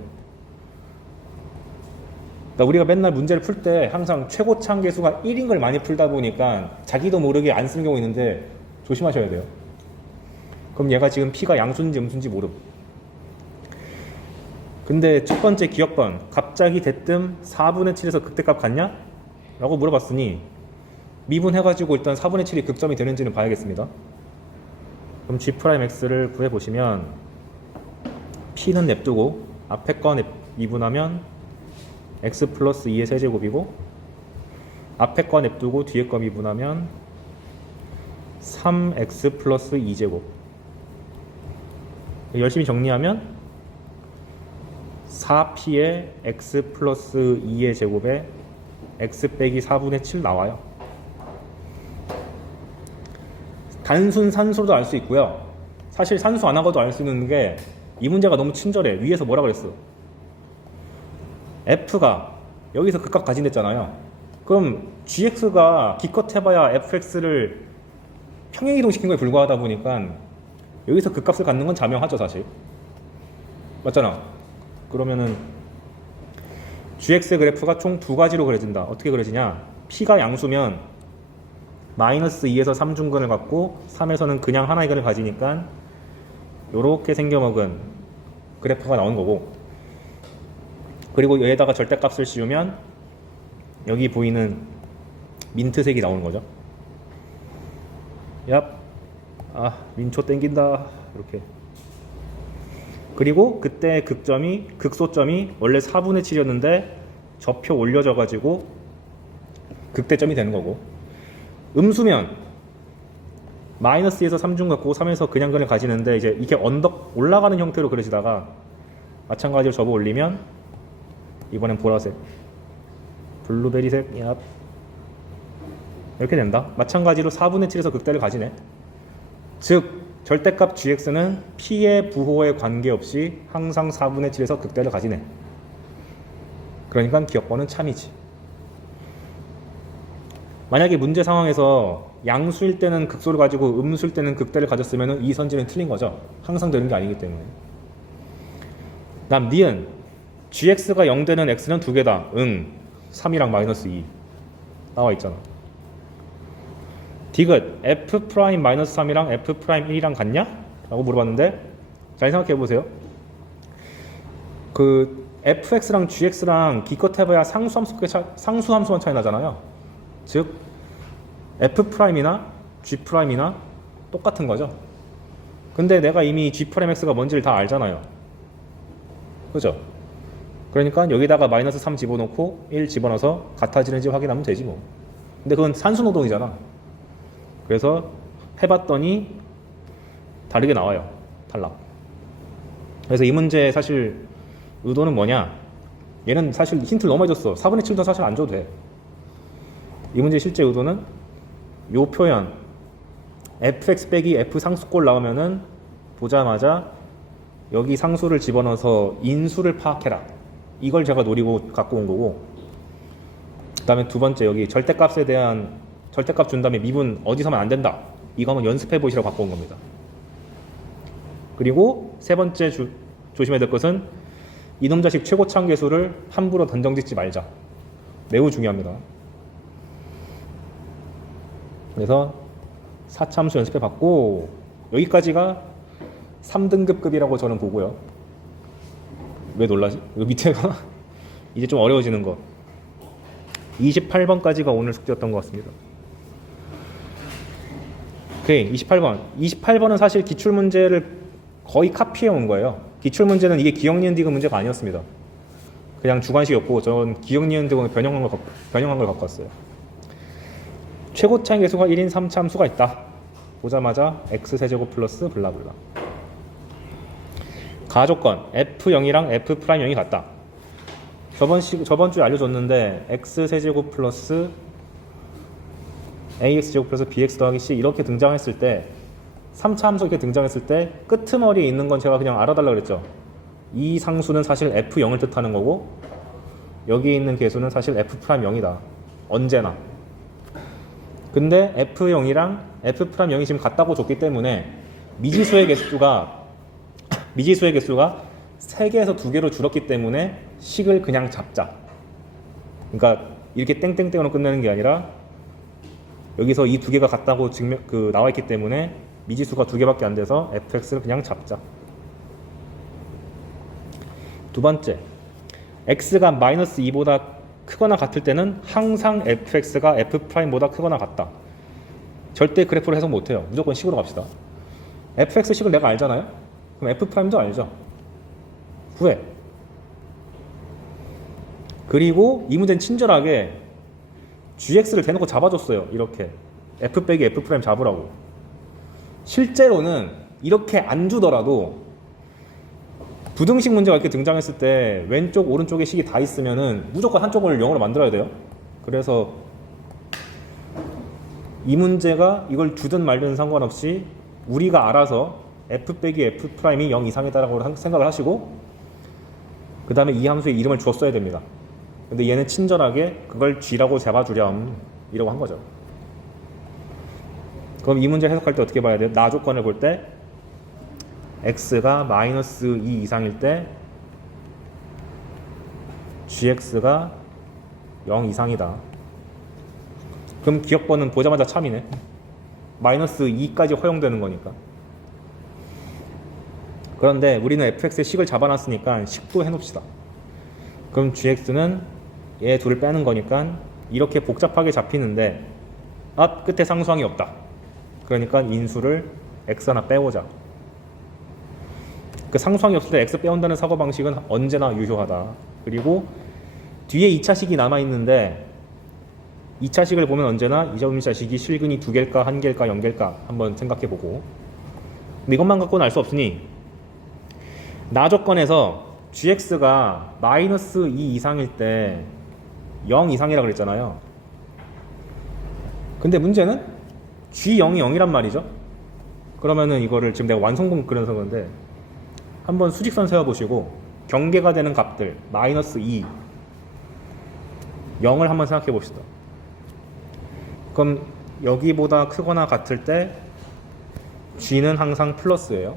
그러니까 우리가 맨날 문제를 풀 때 항상 최고차 한계수가 1인 걸 많이 풀다 보니까 자기도 모르게 안 쓰는 경우 있는데 조심하셔야 돼요. 그럼 얘가 지금 p가 양수인지 음수인지 모름. 근데 첫 번째 기억번, 갑자기 대뜸 4분의 7에서 극대값 같냐? 라고 물어봤으니 미분해가지고 일단 4분의 7이 극점이 되는지는 봐야겠습니다. 그럼 g'x를 구해보시면 p는 냅두고 앞에 거 미분하면 x 플러스 2의 세제곱이고, 앞에 거 냅두고 뒤에 거 미분하면 3x 플러스 2제곱. 열심히 정리하면 4p의 x 플러스 2의 제곱에 x 빼기 4분의 7 나와요. 단순 산수로도 알 수 있고요. 사실 산수 안 하고도 알 수 있는 게 이 문제가 너무 친절해. 위에서 뭐라 그랬어? f가 여기서 극값 가진댔잖아요. 그럼 gx가 기껏 해봐야 fx를 평행이동시킨 거에 불과하다 보니까 여기서 극값을 갖는 건 자명하죠, 사실. 맞잖아. 그러면은 gx 그래프가 총 두 가지로 그려진다. 어떻게 그려지냐? p가 양수면 마이너스 2에서 3중근을 갖고 3에서는 그냥 하나의 근을 가지니까 요렇게 생겨먹은 그래프가 나온 거고, 그리고 여기다가 절대값을 씌우면 여기 보이는 민트색이 나오는 거죠. 얍. 아, 민초 땡긴다. 이렇게. 그리고 그때 극소점이 원래 4분의 7이었는데 저표 올려져 가지고 극대점이 되는 거고, 음수면 마이너스 2에서 3중 갖고 3에서 그냥 근을 가지는데 이제 이게 언덕 올라가는 형태로 그려지다가 마찬가지로 접어 올리면 이번엔 보라색, 블루베리색, 야, 이렇게 된다. 마찬가지로 4분의 7에서 극대를 가지네. 즉 절대값 gx는 p의 부호에 관계없이 항상 4분의 7에서 극대를 가지네. 그러니까 기억번은 참이지. 만약에 문제 상황에서 양수일 때는 극소를 가지고 음수일 때는 극대를 가졌으면 이 선지는 틀린 거죠. 항상 되는 게 아니기 때문에. 다음 니은 gx가 0 되는 x는 두 개다. 3이랑 마이너스 2 나와 있잖아. 디귿 f 프라임 마이너스 3이랑 f 프라임 1이랑 같냐? 라고 물어봤는데 잘 생각해 보세요. 그 fx랑 gx랑 기껏 해봐야 상수함수만 차이 나잖아요. 즉 f 프라임이나 g 프라임이나 똑같은 거죠. 근데 내가 이미 g 프라임 x가 뭔지를 다 알잖아요. 그죠? 그러니까 여기다가 마이너스 3 집어넣고 1 집어넣어서 같아지는지 확인하면 되지 뭐. 근데 그건 산수노동이잖아. 그래서 해봤더니 다르게 나와요. 탈락. 그래서 이 문제 사실 의도는 뭐냐? 얘는 사실 힌트를 너무 많이 줬어. 4분의 7도 사실 안 줘도 돼. 이 문제의 실제 의도는 요 표현 fx 빼기 f 상수꼴 나오면은 보자마자 여기 상수를 집어넣어서 인수를 파악해라. 이걸 제가 노리고 갖고 온 거고, 그 다음에 두 번째 여기 절대값에 대한 절대값 준 다음에 미분 어디서 하면 안 된다. 이거 한번 연습해 보시라고 갖고 온 겁니다. 그리고 세 번째 조심해야 될 것은 이놈 자식 최고차항 계수를 함부로 단정짓지 말자. 매우 중요합니다. 그래서 4차함수 연습해 봤고, 여기까지가 3등급급이라고 저는 보고요. 왜 놀라지? 이 밑에가 이제 좀 어려워지는 거. 28번까지가 오늘 숙제였던 것 같습니다. 오케이, 28번. 28번은 사실 기출문제를 거의 카피해 온 거예요. 기출문제는 이게 기억, 니은, 디귿 문제가 아니었습니다. 그냥 주관식이었고, 전 기억, 니은, 디귿을 변형한 걸 갖고 왔어요. 최고차항 계수가 1인 3차함수가 있다. 보자마자 x세제곱 플러스 블라블라. 가조건 f0이랑 f'0이 같다. 저번 주에 알려줬는데 x세제곱 플러스 ax제곱 플러스 bx 더하기 c 이렇게 등장했을 때, 3차 함수 이렇게 등장했을 때 끄트머리에 있는 건 제가 그냥 알아달라 그랬죠. 이 상수는 사실 f0을 뜻하는 거고, 여기 있는 계수는 사실 f'0이다. 언제나. 근데 f0이랑 f'0이 지금 같다고 줬기 때문에 미지수의 개수가 3개에서 2개로 줄었기 때문에 식을 그냥 잡자. 그러니까 이렇게 땡땡땡으로 끝내는 게 아니라 여기서 이 2개가 같다고 나와 있기 때문에 미지수가 2개밖에 안 돼서 fx를 그냥 잡자. 두 번째, x가 마이너스 2보다 크거나 같을 때는 항상 fx가 f'보다 크거나 같다. 절대 그래프로 해석 못해요. 무조건 식으로 갑시다. fx 식을 내가 알잖아요? 그럼 f'도 알죠? 구해. 그리고 이 문제는 친절하게 gx를 대놓고 잡아줬어요. 이렇게 f 빼기 f' 잡으라고. 실제로는 이렇게 안 주더라도 부등식 문제가 이렇게 등장했을 때 왼쪽 오른쪽에 식이 다 있으면은 무조건 한쪽을 0으로 만들어야 돼요. 그래서 이 문제가 이걸 주든 말든 상관없이 우리가 알아서 f 빼기 f'이 0 이상이다라고 생각을 하시고, 그 다음에 이 함수의 이름을 주었어야 됩니다. 근데 얘는 친절하게 그걸 g라고 잡아주렴 이라고 한 거죠. 그럼 이 문제 해석할 때 어떻게 봐야 돼요? 나 조건을 볼 때 x가 마이너스 2 이상일 때 gx가 0 이상이다. 그럼 기억번은 보자마자 참이네. 마이너스 2까지 허용되는 거니까. 그런데 우리는 fx의 식을 잡아놨으니까 식도 해놓읍시다. 그럼 gx는 얘 둘을 빼는 거니까 이렇게 복잡하게 잡히는데 앞 끝에 상수항이 없다. 그러니까 인수를 x 하나 빼오자. 그 상수항이 없을 때 x 빼온다는 사고방식은 언제나 유효하다. 그리고 뒤에 2차식이 남아있는데 2차식을 보면 언제나 이점차식이 실근이 2개일까 1개일까 0개일까 한번 생각해보고, 근데 이것만 갖고는 알 수 없으니 나 조건에서 gx가 마이너스 2 이상일 때 0 이상이라고 그랬잖아요. 근데 문제는 g0이 0이란 말이죠. 그러면은 이거를 지금 내가 완성본 그려서 그런데 한번 수직선 세워보시고 경계가 되는 값들 마이너스 2 0을 한번 생각해 봅시다. 그럼 여기보다 크거나 같을 때 g는 항상 플러스예요.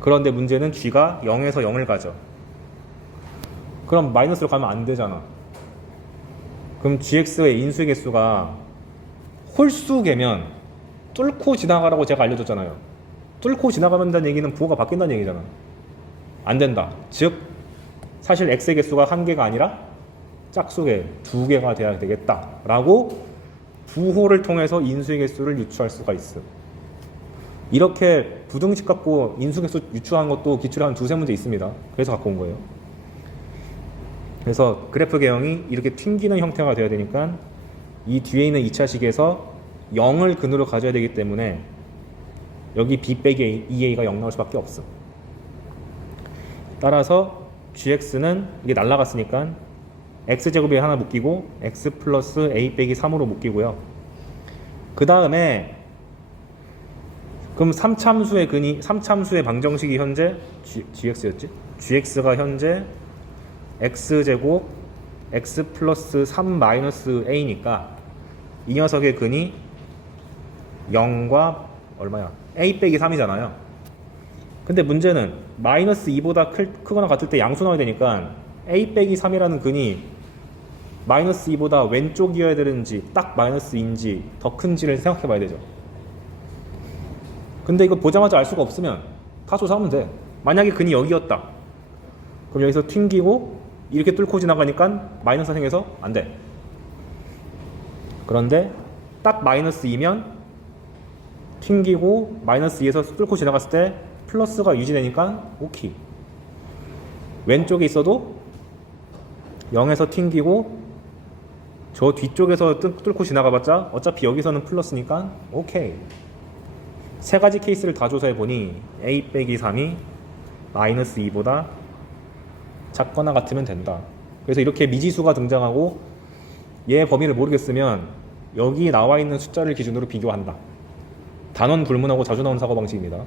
그런데 문제는 g가 0에서 0을 가죠. 그럼 마이너스로 가면 안 되잖아. 그럼 gx의 인수의 개수가 홀수개면 뚫고 지나가라고 제가 알려줬잖아요. 뚫고 지나가면다는 얘기는 부호가 바뀐다는 얘기잖아. 안 된다. 즉 사실 x의 개수가 1개가 아니라 짝수개 2개가 돼야 되겠다 라고 부호를 통해서 인수의 개수를 유추할 수가 있어. 이렇게 부등식 갖고 인수개수 유추한 것도 기출에 한 2-3문제 있습니다. 그래서 갖고 온 거예요. 그래서 그래프 개형이 이렇게 튕기는 형태가 되어야 되니까 이 뒤에 있는 2차식에서 0을 근으로 가져야 되기 때문에 여기 b 빼기 2a가 0 나올 수밖에 없어. 따라서 gx는 이게 날라갔으니까 x제곱에 하나 묶이고 x 플러스 a 빼기 3으로 묶이고요. 그 다음에 그럼 3참수의 방정식이 현재 gx였지? gx가 현재 x제곱 x 플러스 3 마이너스 a니까 이 녀석의 근이 0과 얼마야? a 빼기 3이잖아요. 근데 문제는 마이너스 2보다 크거나 같을 때 양수 나와야 되니까 a 빼기 3이라는 근이 마이너스 2보다 왼쪽이어야 되는지 딱 마이너스인지 더 큰지를 생각해 봐야 되죠. 근데 이거 보자마자 알 수가 없으면 다 조사하면 돼. 만약에 근이 여기였다. 그럼 여기서 튕기고 이렇게 뚫고 지나가니까 마이너스 생겨서 안 돼. 그런데 딱 마이너스 2면 튕기고 마이너스 2에서 뚫고 지나갔을 때 플러스가 유지되니까 오케이. 왼쪽에 있어도 0에서 튕기고 저 뒤쪽에서 뚫고 지나가봤자 어차피 여기서는 플러스니까 오케이. 세 가지 케이스를 다 조사해보니 a 빼기 3이 마이너스 2보다 작거나 같으면 된다. 그래서 이렇게 미지수가 등장하고 얘 범위를 모르겠으면 여기 나와 있는 숫자를 기준으로 비교한다. 단원 불문하고 자주 나오는 사고방식입니다.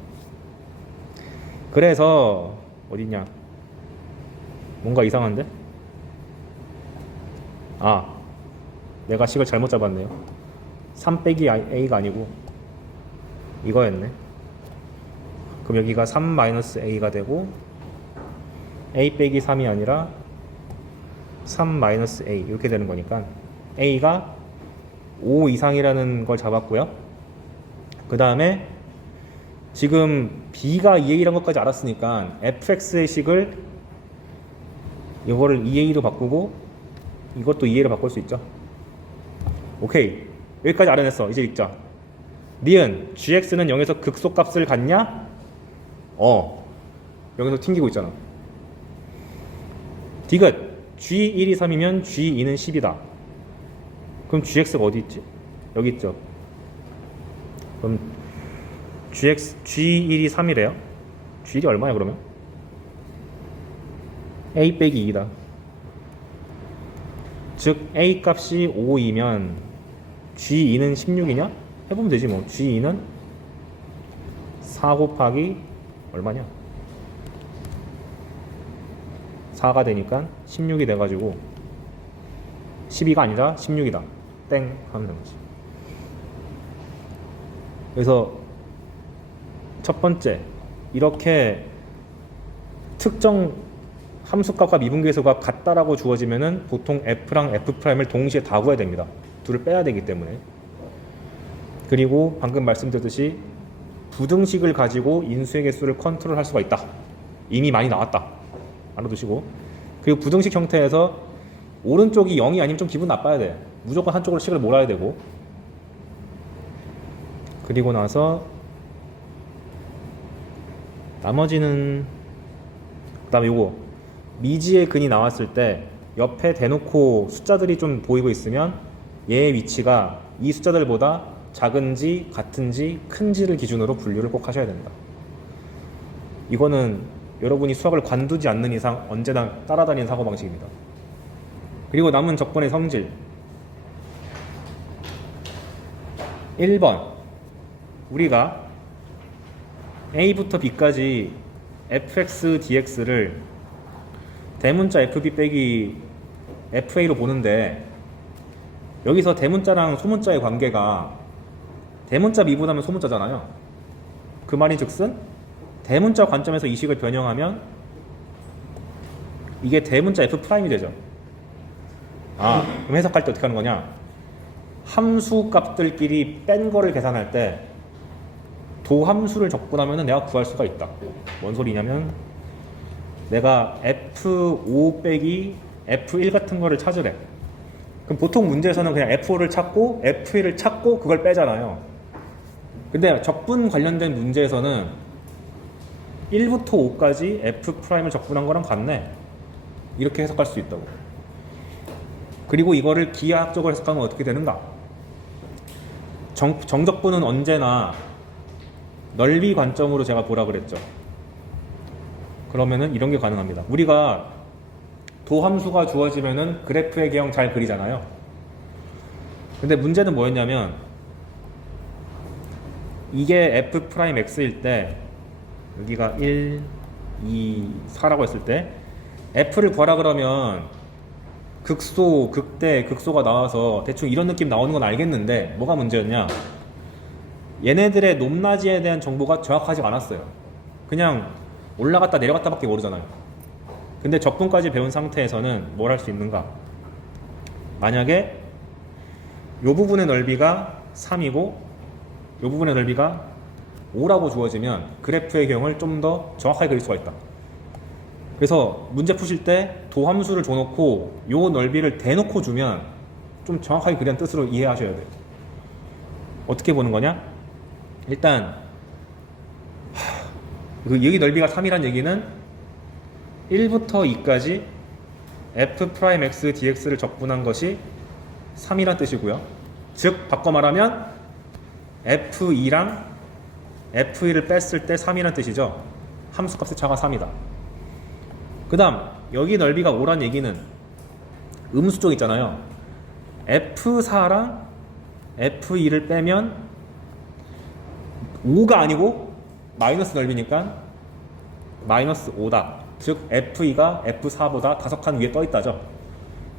그래서 어딨냐, 뭔가 이상한데? 내가 식을 잘못 잡았네요. 3 빼기 a가 아니고 이거였네. 그럼 여기가 3 마이너스 a가 되고 a 빼기 3이 아니라 3 마이너스 a 이렇게 되는 거니까 a가 5 이상이라는 걸 잡았고요. 그 다음에 지금 b가 2a라는 것까지 알았으니까 fx의 식을 이거를 2a로 바꾸고 이것도 2a로 바꿀 수 있죠. 오케이, 여기까지 알아냈어. 이제 읽자. 니은 gx는 0에서 극소값을 갖냐? 여기서 튕기고 있잖아. 디귿 g1이 3이면 g2는 10이다. 그럼 gx가 어디 있지? 여기 있죠. 그럼 g1이 3이래요. g1이 얼마야 그러면? a 빼기 2이다. 즉 a 값이 5이면 g2는 16이냐? 해보면 되지 뭐. g2는 4 곱하기 얼마냐? 4가 되니까 16이 돼가지고 12가 아니라 16이다. 땡 하면 되는 거지. 그래서 첫 번째, 이렇게 특정 함수값과 미분계수가 같다라고 주어지면은 보통 f랑 f'을 동시에 다 구해야 됩니다. 둘을 빼야 되기 때문에. 그리고 방금 말씀드렸듯이 부등식을 가지고 인수의 개수를 컨트롤할 수가 있다. 이미 많이 나왔다. 알아두시고. 그리고 부등식 형태에서 오른쪽이 0이 아니면 좀 기분 나빠야 돼. 무조건 한쪽으로 식을 몰아야 되고. 그리고 나서 나머지는 그 다음에 요거 미지의 근이 나왔을 때 옆에 대놓고 숫자들이 좀 보이고 있으면 얘의 위치가 이 숫자들보다 작은지 같은지 큰지를 기준으로 분류를 꼭 하셔야 된다. 이거는 여러분이 수학을 관두지 않는 이상 언제나 따라다니는 사고방식입니다. 그리고 남은 적분의 성질 1번, 우리가 a부터 b까지 fx dx를 대문자 fb 빼기 fa로 보는데 여기서 대문자랑 소문자의 관계가 대문자 미분하면 소문자잖아요. 그 말이 즉슨 대문자 관점에서 이 식을 변형하면 이게 대문자 f'이 되죠. 그럼 해석할 때 어떻게 하는 거냐? 함수 값들끼리 뺀 거를 계산할 때 도함수를 적분하면 내가 구할 수가 있다. 뭔 소리냐면 내가 f5 빼기 f1 같은 거를 찾으래. 그럼 보통 문제에서는 그냥 f5를 찾고 f1을 찾고 그걸 빼잖아요. 근데 적분 관련된 문제에서는 1부터 5까지 f'을 적분한 거랑 같네. 이렇게 해석할 수 있다고. 그리고 이거를 기하학적으로 해석하면 어떻게 되는가? 정적분은 언제나 넓이 관점으로 제가 보라 그랬죠. 그러면은 이런 게 가능합니다. 우리가 도함수가 주어지면은 그래프의 개형 잘 그리잖아요. 근데 문제는 뭐였냐면 이게 f 프라임 x일 때 여기가 1, 2, 4라고 했을 때 f를 구하라 그러면 극소, 극대, 극소가 나와서 대충 이런 느낌 나오는 건 알겠는데 뭐가 문제였냐? 얘네들의 높낮이에 대한 정보가 정확하지 않았어요. 그냥 올라갔다 내려갔다 밖에 모르잖아요. 근데 적분까지 배운 상태에서는 뭘 할 수 있는가? 만약에 요 부분의 넓이가 3이고 요 부분의 넓이가 5라고 주어지면 그래프의 경을 좀 더 정확하게 그릴 수가 있다. 그래서 문제 푸실 때 도함수를 줘놓고 요 넓이를 대놓고 주면 좀 정확하게 그리는 뜻으로 이해하셔야 돼요. 어떻게 보는 거냐? 일단 여기 넓이가 3이란 얘기는 1부터 2까지 f 프라임 x dx를 적분한 것이 3이란 뜻이고요. 즉 바꿔 말하면 f2랑 f1을 뺐을 때 3이란 뜻이죠. 함수값의 차가 3이다. 그 다음 여기 넓이가 5란 얘기는 음수 쪽 있잖아요. f4랑 f2를 빼면 5가 아니고 마이너스 넓이니까 마이너스 5다. 즉 f2가 f4보다 5칸 위에 떠 있다죠.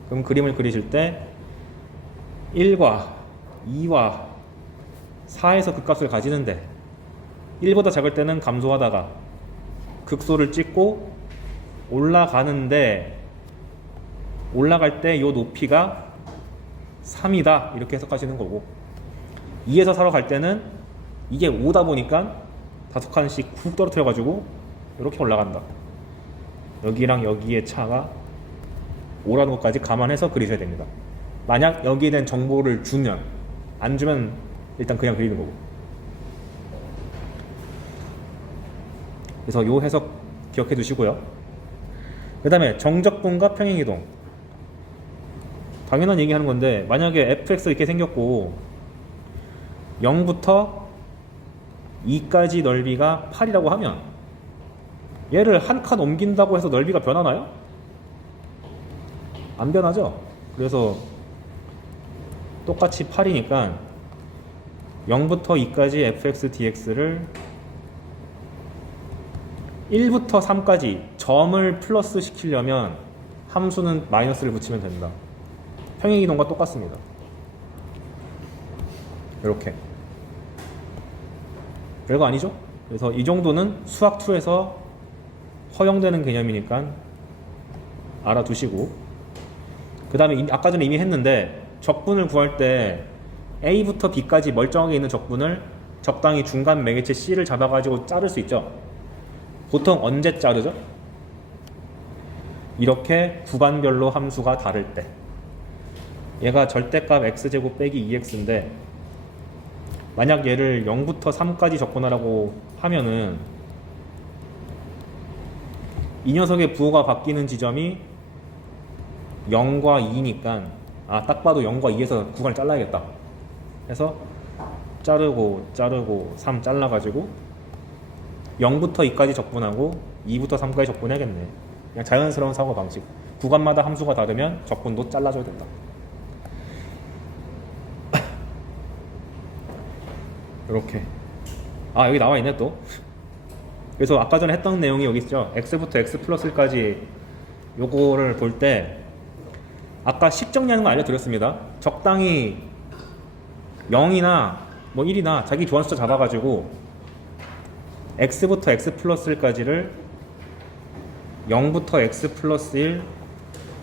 그럼 그림을 그리실 때 1과 2와 4에서 극값을 가지는데 1보다 작을 때는 감소하다가 극소를 찍고 올라가는데 올라갈 때 이 높이가 3이다 이렇게 해석하시는 거고 2에서 4로 갈 때는 이게 5다 보니까 5칸씩 훅 떨어뜨려 가지고 이렇게 올라간다. 여기랑 여기의 차가 5라는 것까지 감안해서 그리셔야 됩니다. 만약 여기에 대한 정보를 주면, 안 주면 일단 그냥 그리는 거고. 그래서 요 해석 기억해 두시고요. 그 다음에 정적분과 평행이동. 당연한 얘기 하는 건데, 만약에 fx 이렇게 생겼고 0부터 2까지 넓이가 8이라고 하면 얘를 한 칸 옮긴다고 해서 넓이가 변하나요? 안 변하죠? 그래서 똑같이 8이니까 0부터 2까지 fx dx를 1부터 3까지 점을 플러스 시키려면 함수는 마이너스를 붙이면 된다. 평행이동과 똑같습니다. 이렇게. 별거 아니죠? 그래서 이 정도는 수학2에서 허용되는 개념이니까 알아두시고, 그 다음에 아까 전에 이미 했는데 적분을 구할 때 A부터 B까지 멀쩡하게 있는 적분을 적당히 중간 매개체 C를 잡아가지고 자를 수 있죠. 보통 언제 자르죠? 이렇게 구간별로 함수가 다를 때. 얘가 절대값 x제곱 빼기 2x인데 만약 얘를 0부터 3까지 적분하라고 하면은 이 녀석의 부호가 바뀌는 지점이 0과 2니까 딱 봐도 0과 2에서 구간을 잘라야겠다 해서 자르고 3 잘라가지고 0부터 2까지 적분하고 2부터 3까지 적분해야겠네. 그냥 자연스러운 사고 방식. 구간마다 함수가 다르면 적분도 잘라줘야 된다. 이렇게. 여기 나와 있네 또. 그래서 아까 전에 했던 내용이 여기 있죠. x부터 x 플러스 1까지 요거를 볼 때 아까 식 정리하는 거 알려드렸습니다. 적당히 0이나 뭐 1이나 자기 좋아하는 숫자 잡아가지고 x부터 x 플러스 1까지를 0부터 x 플러스 1,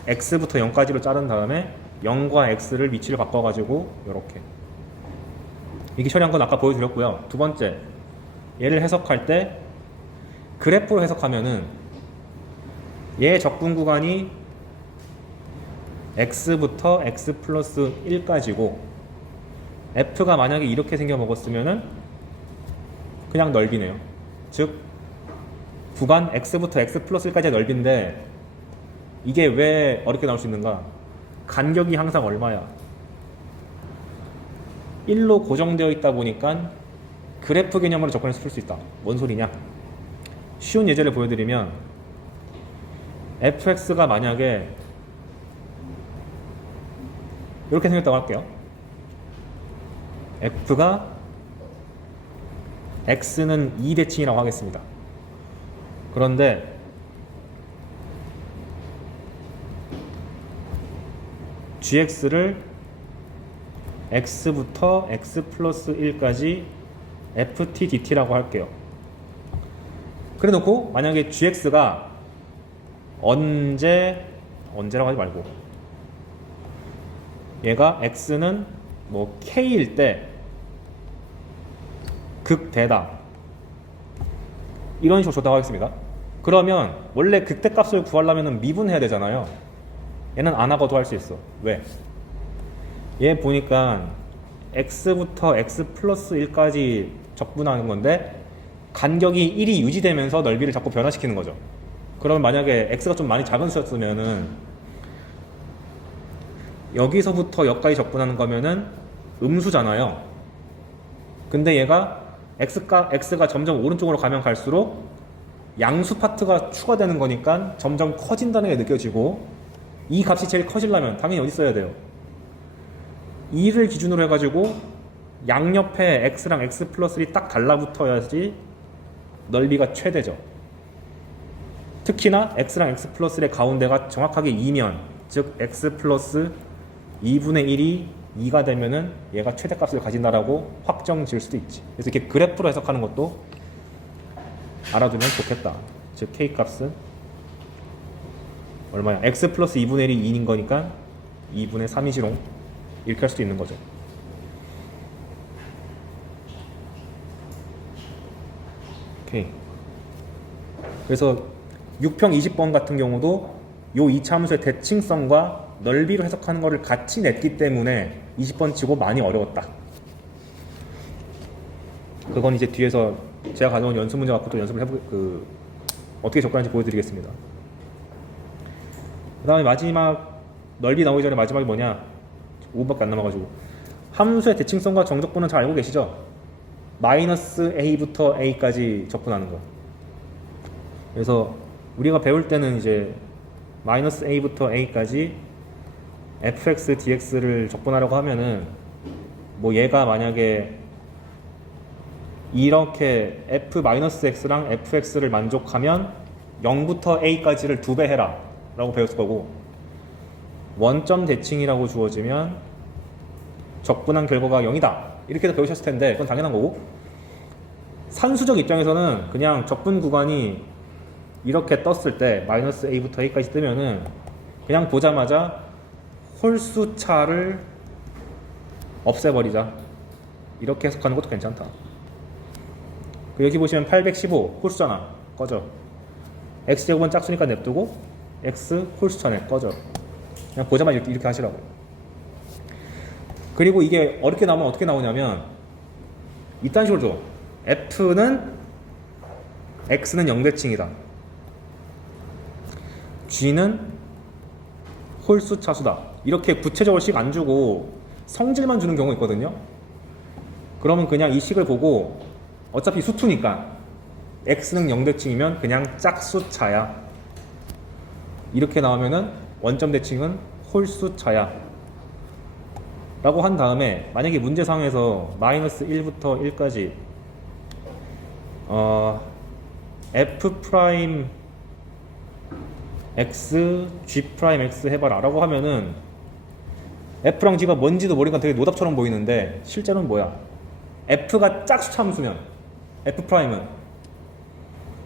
x부터 0까지로 자른 다음에 0과 x를 위치를 바꿔가지고 이렇게. 이게 처리한 건 아까 보여드렸고요. 두 번째, 얘를 해석할 때 그래프로 해석하면은 얘 적분 구간이 x부터 x 플러스 1까지고 f가 만약에 이렇게 생겨 먹었으면은 그냥 넓이네요. 즉 구간 x부터 x 플러스 1까지의 넓이인데 이게 왜 어렵게 나올 수 있는가? 간격이 항상 얼마야? 1로 고정되어 있다 보니까 그래프 개념으로 접근해서 풀 수 있다. 뭔 소리냐? 쉬운 예제를 보여드리면 fx가 만약에 이렇게 생겼다고 할게요. f가 x는 2대칭이라고 하겠습니다. 그런데 gx를 x부터 x 플러스 1까지 ft dt라고 할게요. 그래 놓고 만약에 gx가 언제라고 하지 말고 얘가 x는 뭐 k일 때 극대다 이런 식으로 줬다고 하겠습니다. 그러면 원래 극대값을 구하려면 미분해야 되잖아요. 얘는 안 하고도 할 수 있어. 왜? 얘 보니까 x부터 x 플러스 1까지 적분하는 건데 간격이 1이 유지되면서 넓이를 자꾸 변화시키는 거죠. 그러면 만약에 x가 좀 많이 작은 수였으면은 여기서부터 여기까지 적분하는 거면은 음수잖아요. 근데 얘가 x가 점점 오른쪽으로 가면 갈수록 양수 파트가 추가되는 거니까 점점 커진다는 게 느껴지고, 이 값이 제일 커지려면 당연히 어디 써야 돼요? 2를 기준으로 해가지고 양옆에 x랑 x 플러스 1이 딱 달라붙어야지 넓이가 최대죠. 특히나 x랑 x 플러스 1의 가운데가 정확하게 2면, 즉 x 플러스 2분의 1이 2가 되면은 얘가 최대값을 가진다라고 확정 지을 수도 있지. 그래서 이렇게 그래프로 해석하는 것도 알아두면 좋겠다. 즉 k 값은 얼마야? x 플러스 2분의 1이 2인 거니까 2분의 3이지롱, 이렇게 할 수도 있는 거죠. 오케이. 그래서 6평 20번 같은 경우도 요 이차함수의 대칭성과 넓이로 해석하는 거를 같이 냈기 때문에 20번 치고 많이 어려웠다. 그건 이제 뒤에서 제가 가져온 연습 문제 갖고 또 연습을 어떻게 접근하는지 보여드리겠습니다. 그 다음에 마지막, 넓이 나오기 전에 마지막이 뭐냐? 5분밖에 안 남아가지고. 함수의 대칭성과 정적분은 잘 알고 계시죠? 마이너스 a부터 a까지 적분하는 거. 그래서 우리가 배울 때는 이제 마이너스 a부터 a까지 fx dx를 적분하려고 하면은, 뭐 얘가 만약에 이렇게 f-x랑 fx를 만족하면 0부터 a까지를 2배 해라 라고 배웠을 거고, 원점 대칭이라고 주어지면 적분한 결과가 0이다 이렇게도 배우셨을 텐데, 그건 당연한 거고, 산수적 입장에서는 그냥 적분 구간이 이렇게 떴을 때 마이너스 a부터 a까지 뜨면은 그냥 보자마자 홀수차를 없애버리자 이렇게 해석하는 것도 괜찮다. 여기 보시면 815 홀수잖아. 꺼져. x제곱은 짝수니까 냅두고 x 홀수차네. 꺼져. 그냥 보자마자 이렇게 하시라고. 그리고 이게 어렵게 나오면 어떻게 나오냐면 이딴 식으로 줘. f는 x는 0대칭이다. g는 홀수차수다. 이렇게 구체적으로 식 안 주고 성질만 주는 경우가 있거든요. 그러면 그냥 이 식을 보고 어차피 수투니까 x는 0대칭이면 그냥 짝수차야 이렇게 나오면은 원점 대칭은 홀수차야 라고 한 다음에, 만약에 문제상에서 마이너스 1부터 1까지 f 프라임 x g 프라임 x 해봐라 라고 하면은 f랑 g가 뭔지도 모르니까 되게 노답처럼 보이는데 실제로는 뭐야? f가 짝수차 함수면 f 프라임은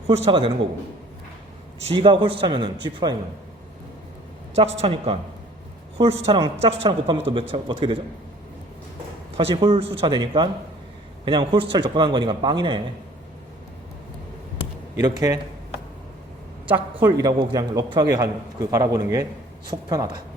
홀수차가 되는 거고, g가 홀수차면은 g 프라임은 짝수차니까 홀수차랑 짝수차랑 곱하면 또 몇 차, 어떻게 되죠? 다시 홀수차 되니까 그냥 홀수차를 적분하는 거니까 빵이네. 이렇게 짝홀이라고 그냥 러프하게 바라보는 게 속 편하다.